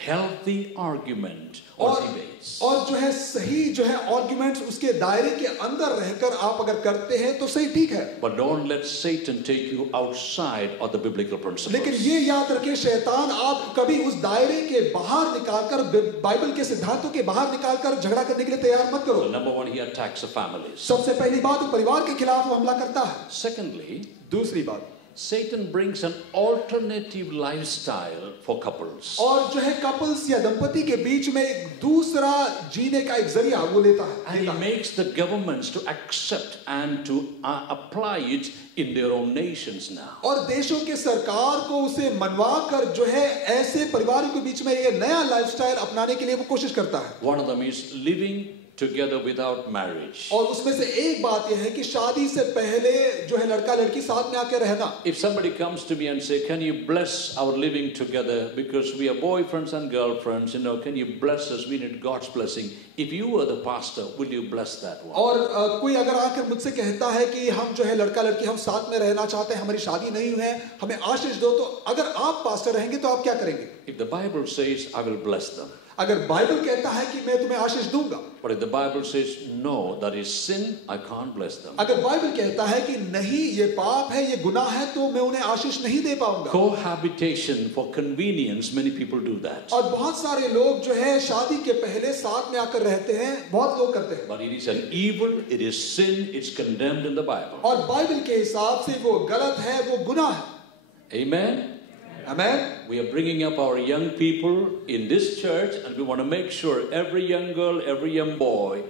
healthy argument or और debates. और जो है सही जो है आर्गुमेंट्स उसके दायरे के अंदर रहकर आप अगर करते हैं तो सही ठीक है, But don't let Satan take you outside of the biblical principles. लेकिन ये याद रखें शैतान आप कभी उस दायरे के बाहर निकालकर बाइबल के सिद्धांतों के बाहर निकालकर झगड़ा करने के लिए तैयार मत करो। So number one, he attacks the families. सबसे पहली बात वो परिवार के खिलाफ वो हमला करता है। Secondly, दूसरी बात, Satan brings an alternative lifestyle for couples. और जो है कपल्स या दंपति के बीच में एक दूसरा जीने का एक जरिया वो लेता And he है। makes the governments to accept and to apply it in their own nations now. और देशों के सरकार को उसे मनवा कर जो है ऐसे परिवारों के बीच में ये नया लाइफस्टाइल अपनाने के लिए वो कोशिश करता है। One of them is living together without marriage. और उसमें से एक बात यह है कि शादी से पहले जो है लड़का लड़की साथ में आके रहना। If somebody comes to me and say, "Can you bless our living together because we are boyfriends and girlfriends? You know, can you bless us? We need God's blessing." If you were the pastor, would you bless that one? और कोई अगर आकर मुझसे कहता है कि हम जो है लड़का लड़की हम साथ में रहना चाहते हैं, हमारी शादी नहीं हुई है, हमें आशीष दो, तो अगर आप पास्टर रहेंगे तो आप क्या करेंगे? If the Bible says, "I will bless them," अगर बाइबल कहता है कि मैं तुम्हें आशीष दूंगा, but if the Bible says, "No, that is sin," I can't bless them. अगर बाइबल कहता है कि नहीं ये पाप है, ये गुनाह है, तो मैं उन्हें आशीष नहीं दे पाऊंगा। Cohabitation for convenience, many people do that. और बहुत सारे लोग जो है शादी के पहले साथ में आकर रहते हैं, बहुत लोग करते हैं। But it is an evil, it is sin, it's condemned in the Bible. और बाइबल के हिसाब से वो गलत है, वो गुनाह है। Amen. Amen. We are bringing up our young people in this church, and we want to make sure every young girl, every young boy,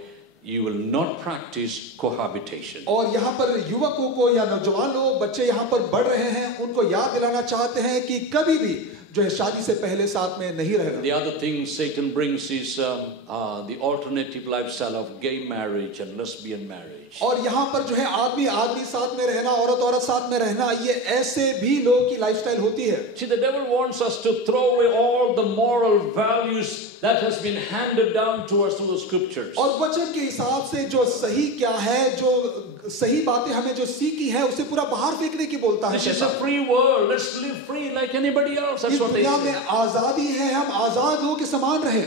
you will not practice cohabitation. और यहाँ पर युवकों को या नौजवान लोग बच्चे यहाँ पर बढ़ रहे हैं, उनको याद दिलाना चाहते हैं कि कभी भी जो है शादी से पहले साथ में नहीं रहना। The other thing Satan brings is the alternative lifestyle of gay marriage and lesbian marriage. और यहाँ पर जो है आदमी आदमी साथ में रहना, औरत औरत साथ में रहना, ये ऐसे भी लोगों की लाइफस्टाइल होती है। See, the devil wants us to throw away all the moral values that has been handed down to us through the scriptures. और वचन के हिसाब से जो सही क्या है, जो सही बातें हमें जो सीखी है, उसे पूरा बाहर फेंकने की बोलता है। This is a free world. Let's live free like anybody else. That's इस what they दुनिया में say. आजादी है, हम आजाद हो के समान रहे।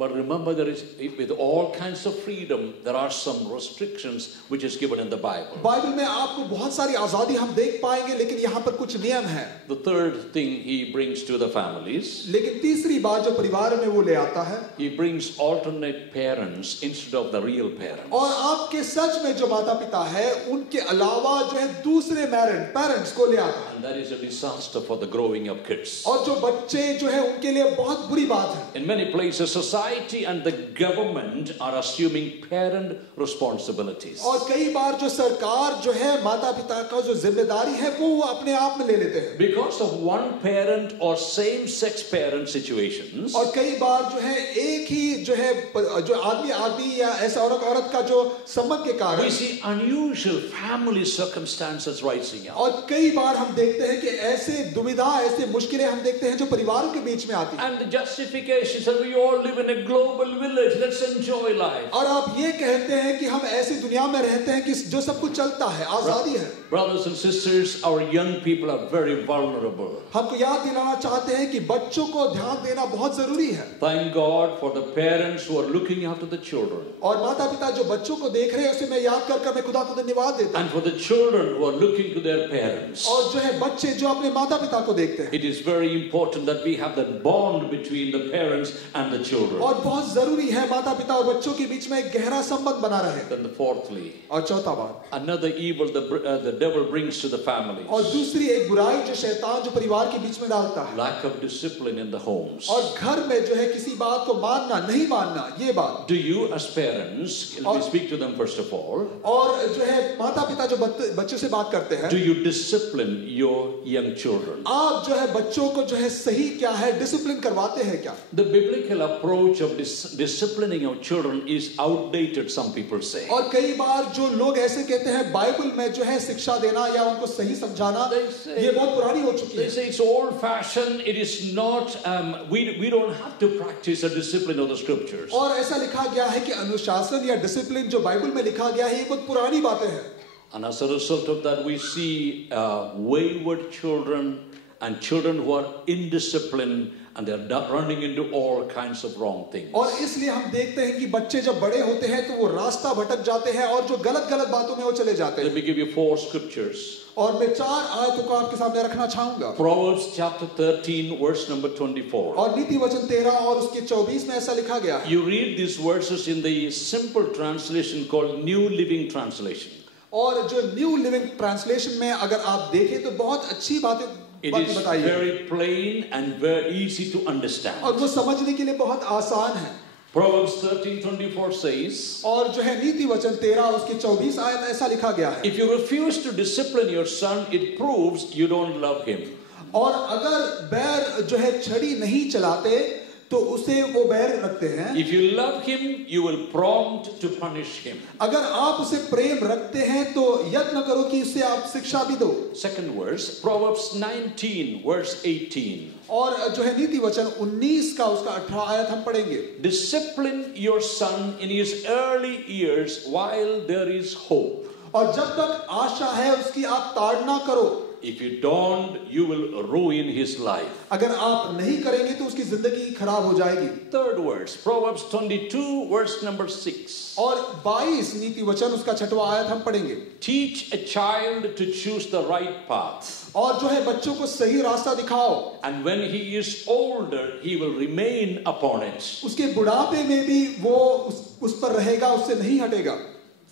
But remember, there is, with all kinds of freedom, there are some restrictions which is given in the Bible. Bible में आपको बहुत सारी आजादी हम देख पाएंगे, लेकिन यहाँ पर कुछ नियम है। The third thing he brings to the families, लेकिन तीसरी बात जो परिवार में वो ले आता है, he brings alternate parents instead of the real parents. और आपके सच में जो माता पिता है उनके अलावा जो है दूसरे पेरेंट्स को ले आता है। And that is a disaster for the growing up kids. और जो बच्चे जो है उनके लिए बहुत बुरी बात है। In many places, society and the government are assuming parent responsibilities. और कई बार जो सरकार जो है माता पिता का जो जिम्मेदारी है वो अपने आप में ले लेते हैं। Because of one parent or same-sex parent situations, और कई बार जो है एक ही जो है जो आदमी या ऐसा औरत का जो संबंध के कारण we see unusual family circumstances rising up. और कई बार हम देखते हैं कि ऐसे दुविधा, ऐसे मुश्किलें हम देखते हैं जो परिवारों के बीच में आती हैं। And the justification that we all live in a global village, let's enjoy life. और आप ये कहते हैं कि हम ऐसी दुनिया में रहते हैं कि जो सब कुछ चलता है, आजादी है। Brothers and sisters, our young people are very vulnerable. हमको याद दिलाना चाहते हैं कि बच्चों को ध्यान देना बहुत जरूरी है। Thank God for the parents who are looking after the children. और माता पिता जो बच्चों को देख रहे हैं उसे मैं याद कर मैं खुदा को धन्यवाद देता हूं। And for the children who are looking to their parents. और जो है बच्चे जो अपने माता पिता को देखते हैं। It is very important that we have that bond between the parents and the children. और बहुत जरूरी है माता पिता और बच्चों के बीच में एक गहरा संबंध बना रहे। Then fourthly, और चौथा बात, another evil the devil brings to the families. और दूसरी एक बुराई जो शैतान जो परिवार के बीच में डालता है, Lack of discipline in the homes. और घर में जो है किसी बात को मानना नहीं मानना, ये बात। Do you as parents, let me speak to them first of all, और जो है माता पिता जो बच्चों से बात करते हैं, do you discipline your young children? आप जो है बच्चों को जो है सही क्या है डिसिप्लिन करवाते हैं क्या? The biblical approach of disciplining our children is outdated, some people say. और कई बार जो लोग ऐसे कहते हैं बाइबल में जो है शिक्षा देना या उनको सही समझाना, ये बहुत पुरानी हो चुकी They है। say it's old fashioned, it is not, we don't have to practice a discipline of the scriptures. और ऐसा लिखा गया है कि अनुशासन या डिसिप्लिन जो बाइबल में लिखा गया है ये बहुत पुरानी बातें हैं। And as a result of that, we see wayward children and children who are indisciplined and they're running into all kinds of wrong things. और इसलिए हम देखते हैं कि बच्चे जब बड़े होते हैं तो वो रास्ता भटक जाते हैं और जो गलत गलत बातों में वो चले जाते Let हैं। me give you 4 scriptures. और मैं 4 आयतों को आपके सामने रखना चाहूंगा। Proverbs chapter 13 verse number 24. और नीति वचन 13 और उसके 24 में ऐसा लिखा गया है। You read these verses in the simple translation called New Living Translation. और जो न्यू लिविंग ट्रांसलेशन में अगर आप देखें तो बहुत अच्छी बातें It is बताई है very plain and very easy to understand. और वो समझने के लिए बहुत आसान है। Proverbs 13:24 says, और जो है नीति वचन 13 और उसके 24 आयत ऐसा लिखा गया है। if you refuse to discipline your son, it proves you don't love him. और अगर बैर जो है छड़ी नहीं चलाते तो उसे वो बैर रखते हैं। If you love him, you will prompt to punish him. अगर आप उसे प्रेम रखते हैं तो यत्न करो कि उसे आप शिक्षा भी दो। Second verse, Proverbs 19 verse 18. और जो है नीति वचन 19 का उसका 18 आयत हम पढ़ेंगे। Discipline your son in his early years while there is hope. और जब तक आशा है उसकी आप ताड़ना करो। If you don't, you will ruin his life. अगर आप नहीं करेंगे तो उसकी जिंदगी खराब हो जाएगी। Third verse, Proverbs 22 verse number 6. और 22 नीति वचन उसका 6वां आयत हम पढ़ेंगे। Teach a child to choose the right path. और जो है बच्चों को सही रास्ता दिखाओ। And when he is older, he will remain upon it. उसके बुढ़ापे में भी वो उस पर रहेगा, उससे नहीं हटेगा।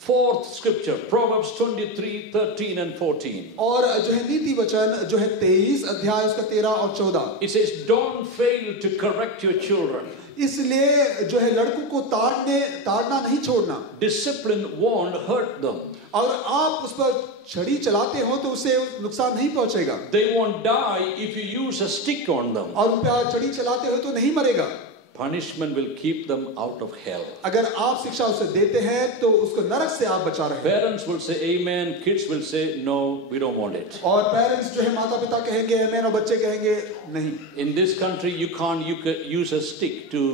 Fourth scripture, Proverbs 23, 13 and 14. और जो है नीति वचन जो है 23 अध्याय उसका 13 और 14। It says, don't fail to correct your children. इसलिए जो है लड़कों को ताड़ना नहीं छोड़ना। Discipline won't hurt them. और आप उस पर छड़ी चलाते हो तो उससे नुकसान नहीं पहुंचेगा। They won't die if you use a stick on them. और उन पर छड़ी चलाते हो तो नहीं मरेगा। Punishment will keep them out of hell. अगर आप शिक्षा उसे देते हैं तो उसको नरक से आप बचा रहे हैं। Parents will say amen, kids will say no, we don't want it. और पेरेंट्स जो है माता पिता कहेंगे आमेन और बच्चे कहेंगे नहीं। In this country you can't use a stick to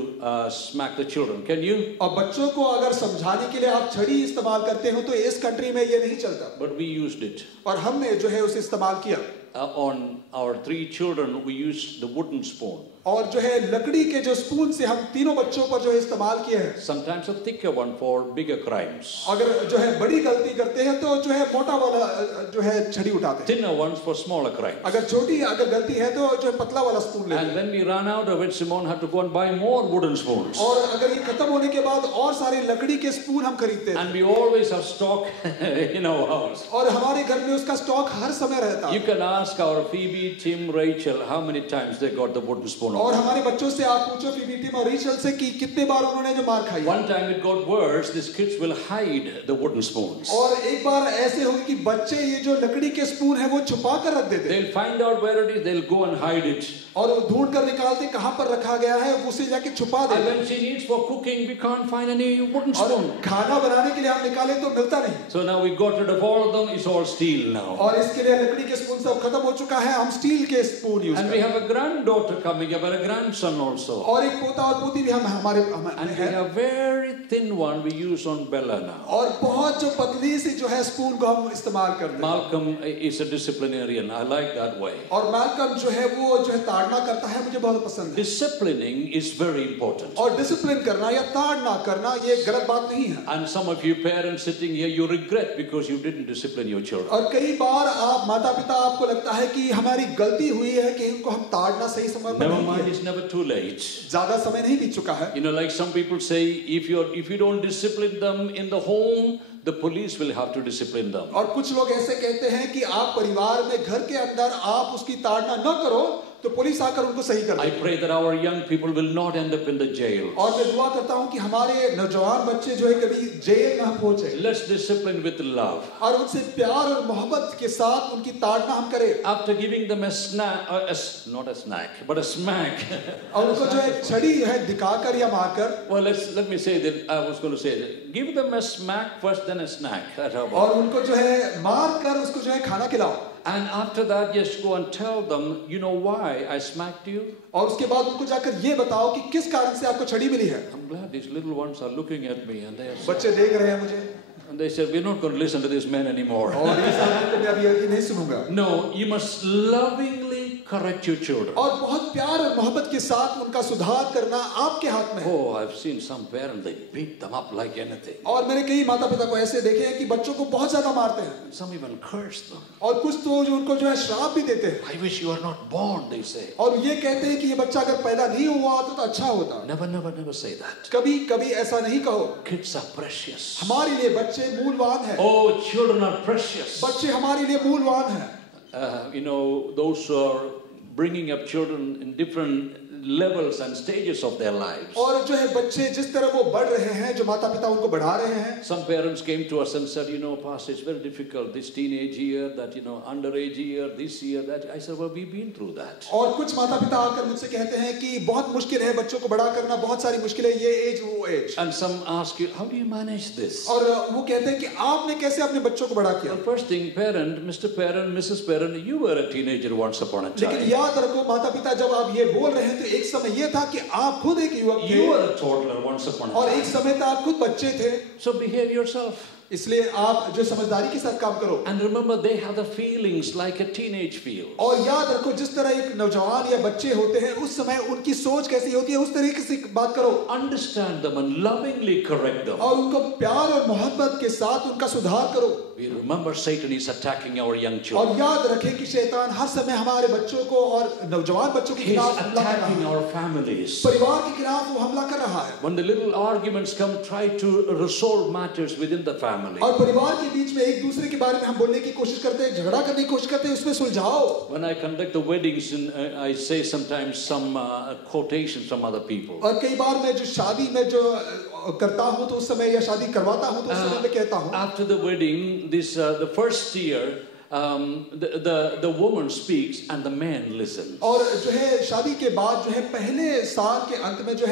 smack the children, can you? और बच्चों को अगर समझाने के लिए आप छड़ी इस्तेमाल करते हो तो इस कंट्री में ये नहीं चलता। But we used it. और हमने जो है उसे इस्तेमाल किया। On our 3 children we used the wooden spoon. और जो है लकड़ी के जो स्पून से हम तीनों बच्चों पर जो है इस्तेमाल किए हैं। Sometimes a thicker one for bigger crimes. अगर जो है बड़ी गलती करते हैं तो जो है मोटा वाला जो है छड़ी उठाते हैं। Thinner ones for smaller crimes. अगर गलती है तो जो है पतला वाला स्पून लेते हैं। And when we ran out of it, Simone had to go and buy more wooden spoons. और अगर ये खत्म होने के बाद और सारे लकड़ी के स्पून हम खरीदते हैं। And we always have stock in our house. और हमारे घर में उसका स्टॉक हर समय रहता You है। can ask our Phoebe, Tim, Rachel how many times they got the wooden spoon. और हमारे बच्चों से आप पूछो फीबी, टिम और रेचल से कि कितने बार उन्होंने जो मार खाई। One time it got worse. These kids will hide the wooden spoons. और एक बार ऐसे होगी कि बच्चे ये जो लकड़ी के स्पून है वो छुपा कर रख देते हैं। They'll find out where it is. They'll go and hide it. और वो ढूंढ कर निकालते कहाँ पर रखा गया है उसे जाके छुपा And देते। when she needs for cooking, we can't find any wooden और spoon. खाना बनाने के लिए हम निकाले तो मिलता नहीं। So now we got rid of all of them. It's all steel now. और इसके लिए लकड़ी के स्पून सब खत्म हो चुका है, हम स्टील के spoon use And we have a granddaughter coming up and a grandson also. और एक पोता और पोती भी हमारे And we है। have very thin one we use on Bella now. और बहुत जो पतली सी जो है स्पून को हम इस्तेमाल करते हैं। Malcolm is a disciplinarian. I like that way. और मैल्कम जो है वो जो है ताड़ना करता है, मुझे बहुत पसंद है। Disciplining is very important. और डिसिप्लिन करना या ताड़ना करना ये गलत बात नहीं है। And some of you parents sitting here, you regret because you didn't discipline your children. और कई बार आप माता पिता आपको लगता है कि हमारी गलती हुई है कि इनको हम ताड़ना सही समय पर Never नहीं mind, किया। it's never too late. ज्यादा समय नहीं बीत चुका है। You know, like some people say, if you don't discipline them in the home, the police will have to discipline them. और कुछ लोग ऐसे कहते हैं कि आप परिवार में घर के अंदर आप उसकी ताड़ना न करो तो पुलिस आकर उनको सही कर I they. pray that our young people will not end up in the jail. और मैं दुआ करता हूँ कि हमारे नौजवान बच्चे जो है कभी जेल ना पहुंचे Let's discipline with love. और उनसे प्यार और मोहब्बत के साथ उनकी ताड़ना हम करें। After giving them a snack, not a snack, but a smack. और उनको जो है छड़ी है दिखाकर या मारकर, Well, let me say that. I was going to say that. Give them a smack first, then a snack. That's how. और उनको जो है मार कर उसको जो है खाना खिलाओ। And after that, just go and tell them, you know why I smacked you? और उसके बाद उनको जाकर ये बताओ कि किस कारण से आपको छड़ी मिली है। I'm glad these little ones are looking at me and they are. बच्चे देख रहे हैं मुझे। And they said, we're not going to listen to this man anymore. और ये सामने तो मैं अभी नहीं सुनूंगा। No, you must lovingly correct your children. और बहुत प्यार और मोहब्बत के साथ उनका सुधार करना आपके हाथ में है। Oh, I've seen some parents, they beat them up like anything. और मैंने कई माता पिता को ऐसे देखे हैं कि बच्चों को बहुत ज्यादा मारते हैं, Some even curse them. और कुछ तो जो उनको जो है श्राप भी देते हैं, I wish you were not born, they say. और ये कहते हैं कि ये बच्चा अगर पैदा नहीं हुआ होता तो अच्छा होता। Never, never, never say that. कभी कभी ऐसा नहीं कहो। Kids are precious. हमारे लिए बच्चे मूल्यवान हैं। Oh, children are precious. बच्चे हमारे लिए मूल्यवान हैं। You know, those who are bringing up children in different levels and stages of their lives. और जो है बच्चे जिस तरह वो बढ़ रहे हैं, जो माता पिता उनको बढ़ा रहे हैं। Some parents came to us and said, you know, Pastor, it's very difficult, this teenage year, that, you know, underage year, this year, that. I said, well, we've been through that. और कुछ माता पिता आकर मुझसे कहते हैं कि बहुत मुश्किल है बच्चों को बड़ा करना, बहुत सारी मुश्किल है, ये एज वो as. And some ask you, how do you manage this? और वो कहते हैं कि आपने कैसे अपने बच्चों को बड़ा किया? The first thing, parent, Mr. Parent, Mrs. Parent, you were a teenager once upon a time. लेकिन याद रखो माता पिता, जब आप ये बोल रहे हैं तो एक समय ये था कि आप खुद एक युवक थे, You were a toddler once upon a और एक time. समय था आप खुद बच्चे थे। So behave yourself. इसलिए आप जो समझदारी के साथ काम करो। And remember, they have the feelings like a teenage feels. और याद रखो जिस तरह एक नौजवान या बच्चे होते हैं उस समय उनकी सोच कैसी होती है, उस तरीके से बात करो। Understand them and lovingly correct them. और उनको प्यार और मोहब्बत के साथ उनका सुधार करो। We remember Satan is attacking our young और children. याद रखें कि शैतान हर समय हमारे बच्चों को और नौजवान बच्चों के He is खिलाफ हमला कर रहा attacking है। our families. परिवार के खिलाफ वो हमला कर रहा है। When the little arguments come, try to resolve matters within the family. और परिवार के बीच में एक दूसरे के बारे में हम बोलने की कोशिश करते हैं, झगड़ा करने की कोशिश करते हैं, उसमें सुलझाओ। When I conduct the weddings, I say sometimes some quotations from other people. और कई बार मैं जो शादी में जो करता हूँ तो उस समय या शादी करवाता हूँ तो उस समय मैं कहता हूँ, After the wedding, the first year, the woman speaks and the man listens. और जो है शादी के बाद जो है पहले साल के अंत में जो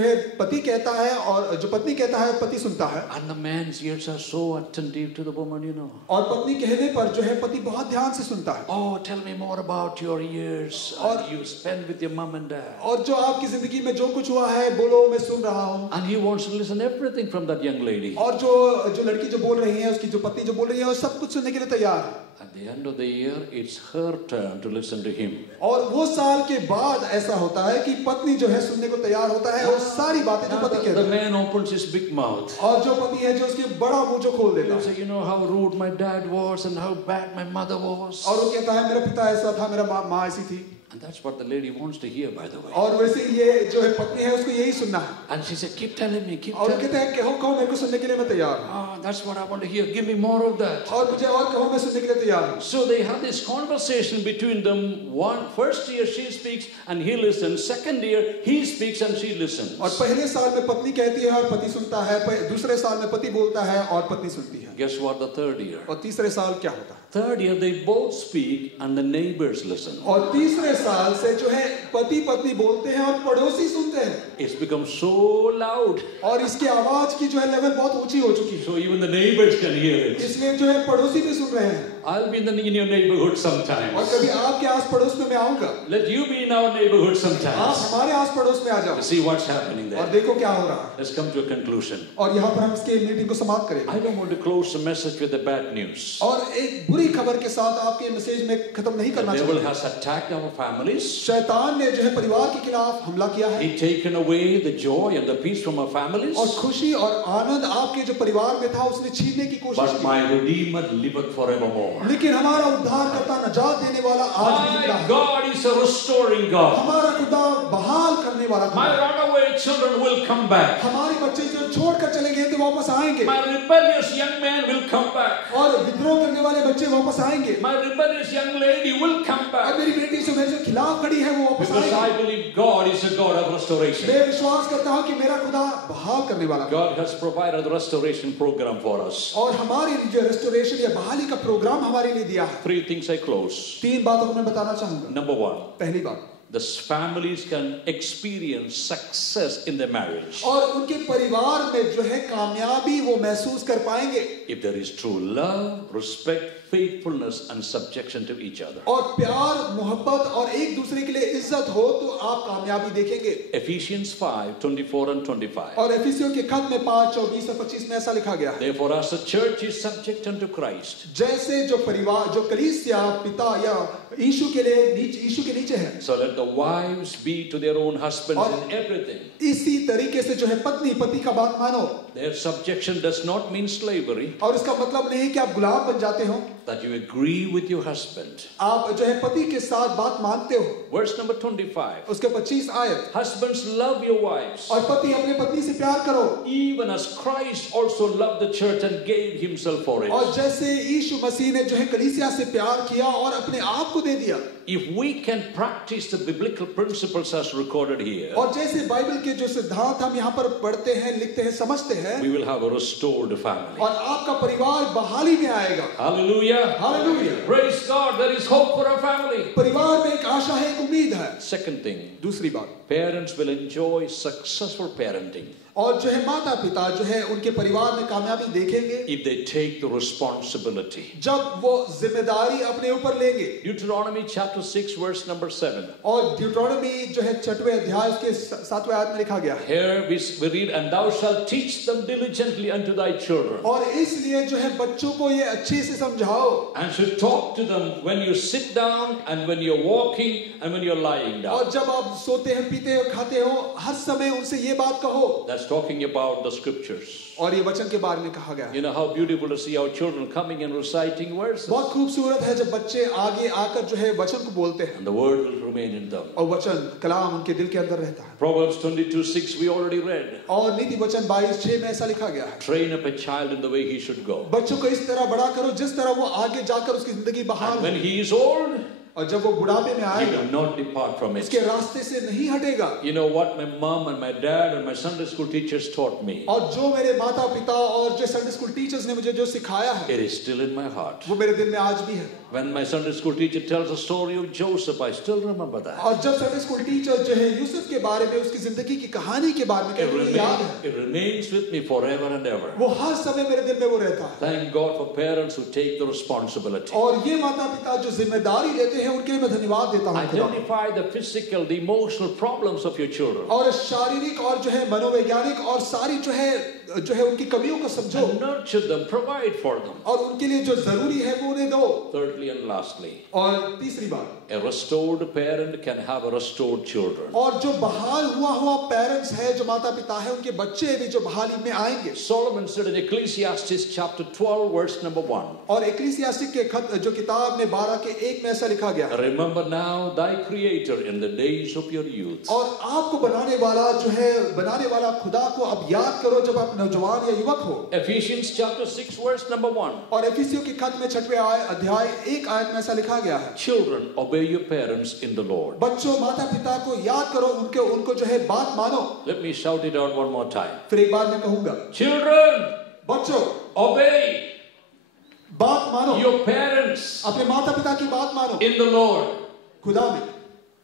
है पति कहता है और जो पत्नी कहता है पति सुनता है। And the man's ears are so attentive to the woman, you know. और पत्नी कहने पर जो है पति बहुत ध्यान से सुनता है। Oh, tell me more about your years you spend with your mom and dad. और जो आपकी जिंदगी में जो कुछ हुआ है बोलो, मैं सुन रहा हूँ। And he wants to listen everything from that young lady. और जो लड़की जो बोल रही है, उसकी जो पत्नी जो बोल रही है, वो सब कुछ सुनने के लिए तैयार है। At the end of the year, it's her turn to listen to him. और वो साल के बाद ऐसा होता है कि पत्नी जो है सुनने को तैयार होता है और सारी बातें जो पति कहता The है। man opens his big mouth. और जो पति है जो उसके बड़ा मुंह जो खोल देता He'll है। say, you know how rude my dad was and how bad my mother was. और वो कहता है मेरा पिता ऐसा था, मेरा माँ ऐसी थी। And that's what the lady wants to hear, by the way. और वैसे ये जो है पत्नी है उसको यही सुनना है। And she said, keep telling me, keep और telling me. कहते हैं कहो मेरे को सुनने के लिए मैं तैयार हूँ। Ah, that's what I want to hear. Give me more of that. और मुझे और कहो, मैं सुनने के लिए तैयार हूँ। So they have this conversation between them. First year she speaks and he listens. Second year he speaks and she listens. और पहले साल में पत्नी कहती है और पति सुनता है, दूसरे साल में पति बोलता है और पत्नी सुनती है। Guess what the third year? और तीसरे साल क्या होता है? Third year they both speak and the neighbors listen. और तीसरे साल से जो है पति पत्नी बोलते हैं और पड़ोसी सुनते हैं। It's become so loud. और इसकी आवाज की जो है लेवल बहुत ऊंची हो चुकी है। So even the neighbors can hear it. इसलिए जो है पड़ोसी भी सुन रहे हैं। I'll be in your neighborhood और sometimes. कभी आपके आस पड़ोस में मैं आऊंगा। Let you be in our neighborhood आप sometimes. हमारे आस पड़ोस में आ जाओ To see what's happening और there. देखो क्या हो रहा है। Let's come to a conclusion. और यहाँ पर हम इसके मीटिंग को समाप्त करेंगे। I don't want to close the message with the bad news. और एक बुरी खबर के साथ आपके मैसेज में खत्म नहीं The करना devil चाहिए। has attacked our families. शैतान ने जो है परिवार के खिलाफ हमला किया है। He taken away the joy and the peace from our families. और खुशी और आनंद आपके जो परिवार में था उसने छीनने की कोशिश But की। my Redeemer liveth forevermore. लेकिन हमारा उद्धार करता नजात देने वाला आज भी जिंदा My है। God is a restoring God. हमारा खुदा बहाल करने वाला खुदा My है। runaway children will come back. हमारे बच्चे जो छोड़कर चले गए थे वापस आएंगे। My rebellious young man will come back. और विद्रोह करने वाले बच्चे वापस आएंगे। My rebellious young lady will come और back. मेरी बेटी जो मेरे खिलाफ खड़ी है वो वापस Because आएगी। I believe God is a God of restoration. मैं विश्वास करता हूँ कि मेरा खुदा बहाल करने वाला है। God has provided a restoration program for us. और हमारे लिए जो रेस्टोरेशन या बहाली का प्रोग्राम हमारे लिए दिया है। 3 things I close. 3 बातों को मैं बताना चाहूंगा। Number 1. पहली बात, The families can experience success in their marriage और उनके परिवार में जो है कामयाबी वो महसूस कर पाएंगे if there is true love, respect, faithfulness and subjection to each other. और प्यार मोहब्बत और एक दूसरे के लिए इज्जत हो तो आप कामयाबी देखेंगे। Ephesians 5:24 and 25. और एफिसियों के खत में 5:24 और 25 में ऐसा लिखा गया है, Therefore, as the church is subject unto Christ, जैसे जो परिवार जो कलीसिया पिता या यीशु के लिए यीशु के नीचे है, so let the wives be to their own husbands in everything. इसी तरीके से जो है पत्नी पति का बात मानो। Their subjection does not mean slavery, और इसका मतलब नहीं कि आप गुलाम बन जाते हो, that you agree with your husband. आप जो है पति के साथ बात मानते हो। Verse number 25. उसके 25 आयत, Husbands, love your wives, और पति अपने पत्नी से प्यार करो, even as Christ also loved the church and gave himself for it. और जैसे यीशु मसीह ने जो है कलीसिया से प्यार किया और अपने आप को दे दिया। If we can practice the biblical principles as recorded here, और जैसे बाइबल के जो सिद्धांत हम यहाँ पर पढ़ते हैं, लिखते हैं, समझते हैं, we will have a restored family. और आपका परिवार बहाली में आएगा। Hallelujah. Hallelujah. Praise God. There is hope for our family. परिवार में एक आशा है, एक उम्मीद है। Second thing, दूसरी बात, parents will enjoy successful parenting और जो है माता पिता जो है उनके परिवार में कामयाबी देखेंगे if they take the responsibility. जब वो जिम्मेदारी अपने ऊपर लेंगे। Deuteronomy chapter 6 verse number 7. और ड्यूटोनॉमी जो है 6वें अध्याय उसके 7वें आयत में लिखा गया है, Here we read, and thou shalt teach them diligently unto thy children, और इसलिए जो है बच्चों को ये अच्छे से समझाओ, and should talk to them when you sit down and when you're walking and when you're lying down. और जब आप सोते हैं, पीते हो, खाते हो, हर समय उनसे ये बात कहो। That's talking about the scriptures. और ये वचन के बारे में कहा गया है। You know how beautiful to see our children coming and reciting verses, बहुत खूबसूरत है जब बच्चे आगे आकर जो है वचन को बोलते हैं and the word will remain in them. और वचन कलाम उनके दिल के अंदर रहता है। Proverbs 22:6 we already read. और नीति वचन 22:6 में ऐसा लिखा गया है, Train up a child in the way he should go, बच्चों को इस तरह बड़ा करो जिस तरह वो आगे जाकर उसकी जिंदगी बहाल and हो, when he is old, और जब वो बुढ़ापे में he आएगा will not depart from it. उसके रास्ते से नहीं हटेगा। You know what my mom and my dad and my Sunday school teachers taught me? और जो मेरे माता पिता और जो संडे स्कूल टीचर्स ने मुझे जो सिखाया है, It is still in my heart. वो मेरे दिल में आज भी है। When my Sunday school teacher tells the story of Joseph, I still remember that. और जब संडे स्कूल टीचर जो है यूसुफ के बारे में, उसकी जिंदगी की कहानी के बारे में कहते हैं, मुझे याद है, It remains with me forever and ever. वो हर समय मेरे दिल में वो रहता है। Thank God for parents who take the responsibility. और ये माता पिता जो जिम्मेदारी लेते हैं उनके लिए मैं धन्यवाद देता हूँ खुदा। Identify the physical, the emotional problems of your children. और शारीरिक और जो है मनोवैज्ञानिक और सारी जो है उनकी कमियों को समझो, And nurture them, provide for them. और उनके लिए जो जरूरी है वो उन्हें दो। Thirdly and lastly, और तीसरी बात, a restored parent can have a restored children. और जो बहाल हुआ पेरेंट्स है, जो माता पिता है, उनके बच्चे भी जो बहाली में आएंगे। Solomon said in Ecclesiastes chapter 12 verse number 1. और इक्लेसियास्टिक के खत जो किताब में 12:1 में ऐसा लिखा गया है, Remember now thy creator in the days of your youth. और आपको बनाने वाला खुदा को अब याद करो जब आप नौजवान या युवक हो। Ephesians chapter 6 verse number 1. और एफिसियों के खत में 6वें अध्याय 1 आयत में ऐसा लिखा गया है, Children, obey your parents in the Lord. बच्चों माता पिता को याद करो, उनको जो है बात मानो। Let me shout it out one more time. फिर एक बार मैं कहूंगा, Children, बच्चों obey बात मानो, your parents अपने माता पिता की बात मानो in the Lord. खुदा में।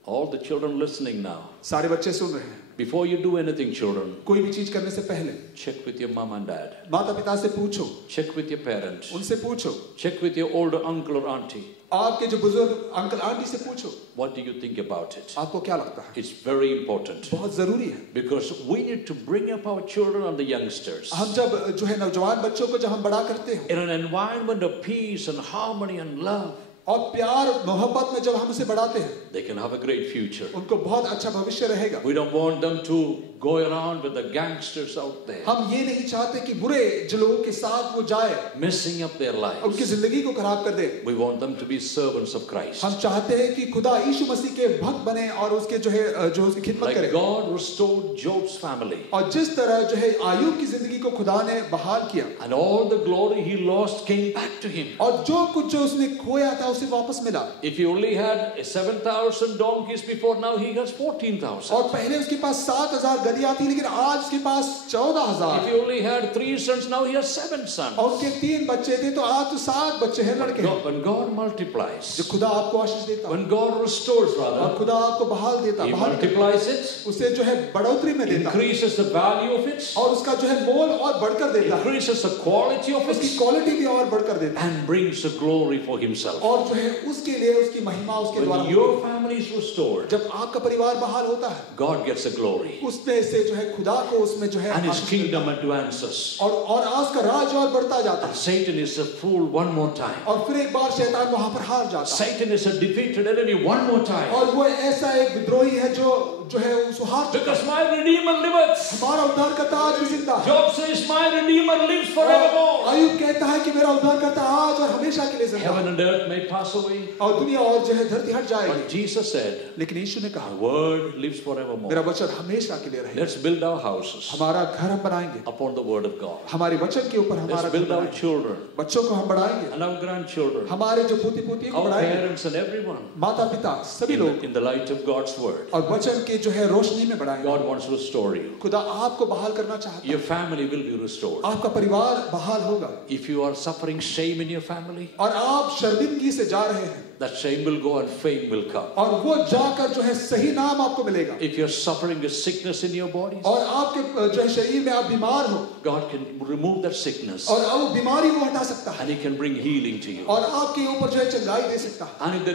All the children listening now. सारे बच्चे सुन रहे हैं, Before you do anything, children, कोई भी चीज करने से पहले check with your mom and dad. माता पिता से पूछो, Check with your parents. उनसे पूछो, Check with your older uncle or auntie. आपके जो बुजुर्ग अंकल आंटी से पूछो, What do you think about it? आपको क्या लगता है? It's very important. बहुत जरूरी है। Because we need to bring up our children and the youngsters हम जब जो है नौजवान बच्चों को जब हम बड़ा करते हैं in an environment of peace and harmony and love, और प्यार मोहब्बत में जब हम उसे बढ़ाते हैं, they can have a great future. उनको बहुत अच्छा भविष्य रहेगा। We don't want them to go around with the gangsters out there, हम ये नहीं चाहते कि बुरे जो लोगों के साथ वो जाए, messing up their lives. उनकी जिंदगी को खराब कर दे। We want them to be servants of Christ. हम चाहते हैं कि खुदा यीशु मसीह के भक्त बने और उसके जो उसकी खिदमत Like करे। God restored Job's family, और जिस तरह जो है आयूब की जिंदगी को खुदा ने बहाल किया, and all the glory he lost came back to him. और जो कुछ जो उसने खोया था उसे वापस मिला। If he only had 7,000 donkeys before, now he has 14,000. और पहले उसके पास 7,000 गलियां थी, लेकिन आज उसके पास 14,000। If he only had 3 sons, now he has 7 sons. और उनके 3 बच्चे थे, तो आज तो 7 बच्चे हैं, लड़के हैं। When God multiplies, जो खुदा आपको आशीष देता है, when God restores, और rather, खुदा आपको बहाल देता, He बहाल multiplies it, उसे जो है बढ़ोतरी में देता, increases the value of it, और उसका जो है मोल और बढ़कर देता, increases the quality of उसकी it, क्वालिटी भी और बढ़कर देता, and brings the glory for Himself. और जो है उसके लिए उसकी महिमा उसके द्वारा। When your family is restored, जब आपका परिवार बहाल होता है, God gets the glory, उसमें से जो है खुदा को उसमें जो है and His आशीष kingdom देता है। advances. और आज का राज और बढ़ता जाता है, Satan is a fool one more time. और फिर एक बार शैतान वहां पर हार जाता है, Satan is a defeated enemy one more time. और वो ऐसा एक विद्रोही है जो है उसको हार चुका है। Because my Redeemer liveth. हमारा उद्धारकर्ता आज भी जिंदा है। Job says, my Redeemer lives forevermore. अय्यूब कहता है कि मेरा उद्धारकर्ता आज और हमेशा के लिए जिंदा Heaven है, and earth may pass away, और दुनिया और जो है धरती हट जाएगी, but Jesus said, लेकिन यीशु ने my कहा word lives मेरा forevermore. वचन हमेशा के लिए रहेगा। Let's build our houses हमारा घर हम बनाएंगे upon the word of God. हमारे वचन के ऊपर, हमारा Let's घर build our बनाएंगे, children बच्चों को हम बढ़ाएंगे, and our grandchildren, हमारे जो पोती पोती को our बढ़ाएंगे, parents and everyone माता पिता सभी लोग, in the light of God's word. और वचन के जो है रोशनी में बढ़ाएंगे। God wants to restore you. खुदा आपको बहाल करना चाहता है, Your family will be restored. आपका परिवार बहाल होगा, If you are suffering shame in your family, और आप शर्मिंदगी से जा रहे हैं, that shame will go and fame will come. और वो जाकर जो है सही नाम आपको मिलेगा, If you're suffering a sickness in your bodies, और आपके जो है शरीर में आप बीमार हो, God can remove that sickness और वो बीमारी वो हटा सकता है, and He can bring healing to you. और आपके ऊपर जो है चंगाई दे सकता है, And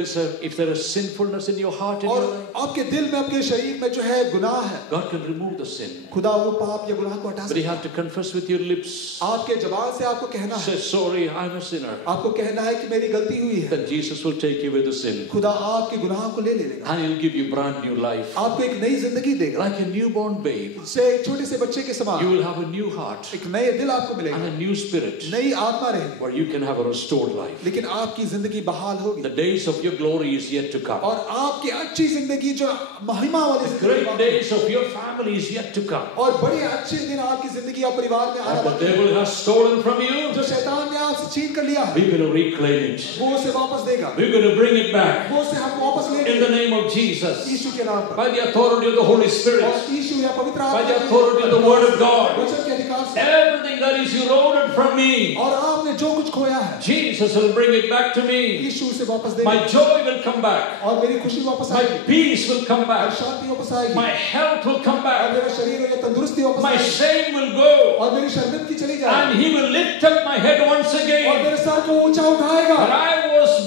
if there is sinfulness in your heart, in your और life, आपके दिल में आपके शरीर में जो है गुनाह है, God can remove the sin. खुदा वो पाप या गुनाह को हटा But you सकता have to confess with your lips. है। आपके जबान से आपको कहना है, Say, sorry, I'm a sinner. आपको कहना है कि मेरी गलती हुई है, Then Jesus will take you with the sin. खुदा आपके गुनाह को ले लेगा, And He'll give you brand new life. आपको एक नई जिंदगी देगा, Like a newborn babe, से एक छोटे से बच्चे के you समान will have a new heart एक नए दिल आपको and मिलेगा, a new spirit नई आत्मा रहेगी, where you can have a restored life. लेकिन आपकी जिंदगी बहाल होगी, The days of your glory is yet to come. और आपकी अच्छी जिंदगी जो महिमा वाली The जिंदगी great बाकी- days of your family is yet to come. और बड़े अच्छे दिन आपकी जिंदगी और परिवार में आने What the वाले हैं। devil has stolen from you, जो शैतान ने आपसे छीन कर लिया है, we're going to reclaim it. वो उसे वापस देगा, We're going to bring it back वो उसे हम वापस ले in the name of Jesus. यीशु के नाम पर, By the authority of the Holy और Spirit, यीशु या पवित्र by आत्मा the के authority of the Word of God, वचन के अधिकार से, everything that is eroded from me, और आपने जो कुछ खोया है, Jesus will bring it back to me. यीशु उसे वापस देगा, My joy will come back. और मेरी खुशी वापस My आएगी, peace will come और back. शांति वापस आएगी, My health will come और back. मेरा शरीर और ये तंदुरुस्ती वापस My आएगी, shame will go. और मेरी शर्मिंदगी चली जाएगी, And He will lift up my head once और again. मेरे सर को ऊंचा उठाएगा।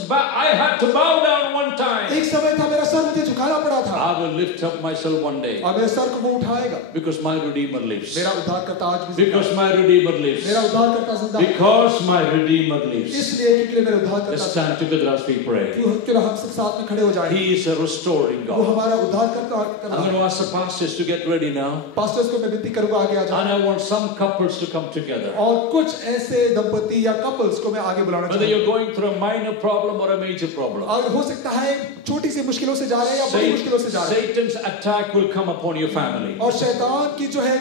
But I had to bow down one time. एक समय था मेरा सर मुझे झुकाना पड़ा था, I will lift up myself one day. और मेरे सर को वो उठाएगा, Because my Redeemer lives. मेरा उद्धारकर्ता आज भी जिंदा Because है, my Redeemer lives. मेरा उद्धारकर्ता जिंदा है, Because my Redeemer lives. इसलिए क्योंकि मेरे Let's उद्धारकर्ता stand together as we pray. क्यों हम सब साथ में खड़े हो जाएं। He is a restoring वो God. हमारा उद्धारकर्ता I'm going to ask the pastors to get ready now. Pastors को मैं विनती करूंगा आगे आ जाएं, And I want some couples to come together. और कुछ ऐसे दंपति या कपल्स को मैं आगे बुलाना Whether चाहूंगा। you're going through a minor problem or a major problem. और हो सकता है छोटी सी मुश्किलों से जा रहे हैं या बड़ी मुश्किलों से जा रहे हैं, Satan's attack will come upon your family. और शैतान की जो है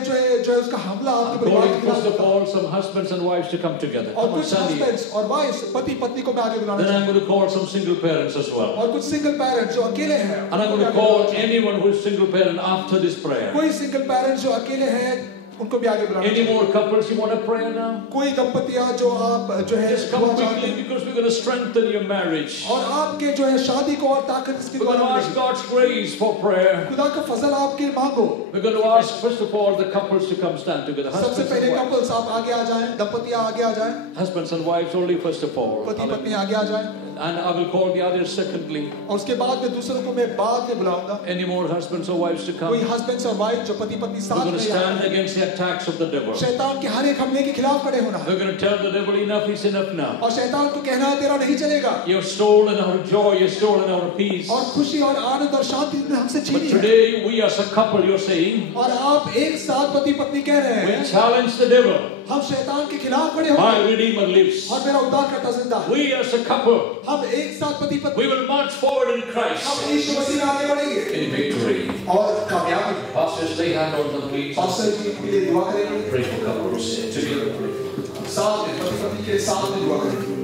उसका हमला आपके परिवार Calling के first खिलाफ of all some husbands and wives to come together. और Come on, कुछ stand here. हस्बैंड्स और वाइफ्स पति पत्नी को मैं आगे बुलाना Then I'm चाहूंगा, going to call some single parents as well. और कुछ सिंगल पेरेंट्स जो अकेले हैं, And I'm going to call anyone who is single parent after this prayer. कोई सिंगल पेरेंट्स जो अकेले हैं उनको भी आगे बुलाना Any चाहूंगा। more couples you want to pray now? कोई दंपतियां जो आप जो है Just come दुआ चाहते quickly हैं, because we're going to strengthen your marriage. और आपके जो है शादी को और ताकत इसके We're going द्वारा to ask मिलेगी। God's grace for prayer. खुदा का फजल आपके मांगो। We're going to ask first of all the couples to come stand together. सबसे Husbands पहले and wives. कपल्स आप आगे आ जाएं, दंपतियां आगे आ जाएं, Husbands and wives only first of all. पति पत्नी आगे आ जाएं, And I will call the others secondly. और उसके बाद में दूसरों को मैं बाद में बुलाऊंगा। Any more husbands or wives to कोई come? हस्बैंड्स और वाइफ जो पति पत्नी We're साथ going में to stand against the attacks of the devil. शैतान के हर एक हमले के खिलाफ खड़े होना है, We're going to tell the devil enough is enough now. और शैतान को कहना है तेरा नहीं चलेगा, You've stolen our joy, you've stolen our peace. और खुशी और आनंद और शांति तुमने हमसे But छीनी है, today we as a couple, you're saying, और आप एक साथ पति पत्नी कह रहे we हैं challenge the devil. हम शैतान के खिलाफ खड़े होंगे, My Redeemer lives. और मेरा उद्धारकर्ता जिंदा है। We as a couple, हम एक साथ पति पत्नी we will march forward in हम Christ यीशु मसीह में आगे बढ़ेंगे in victory. और कामयाबी। Pastors, lay hand on them, please. Pastor ji के लिए दुआ करेंगे, Pray for couples together. साथ में पति पत्नी के साथ में दुआ करेंगे।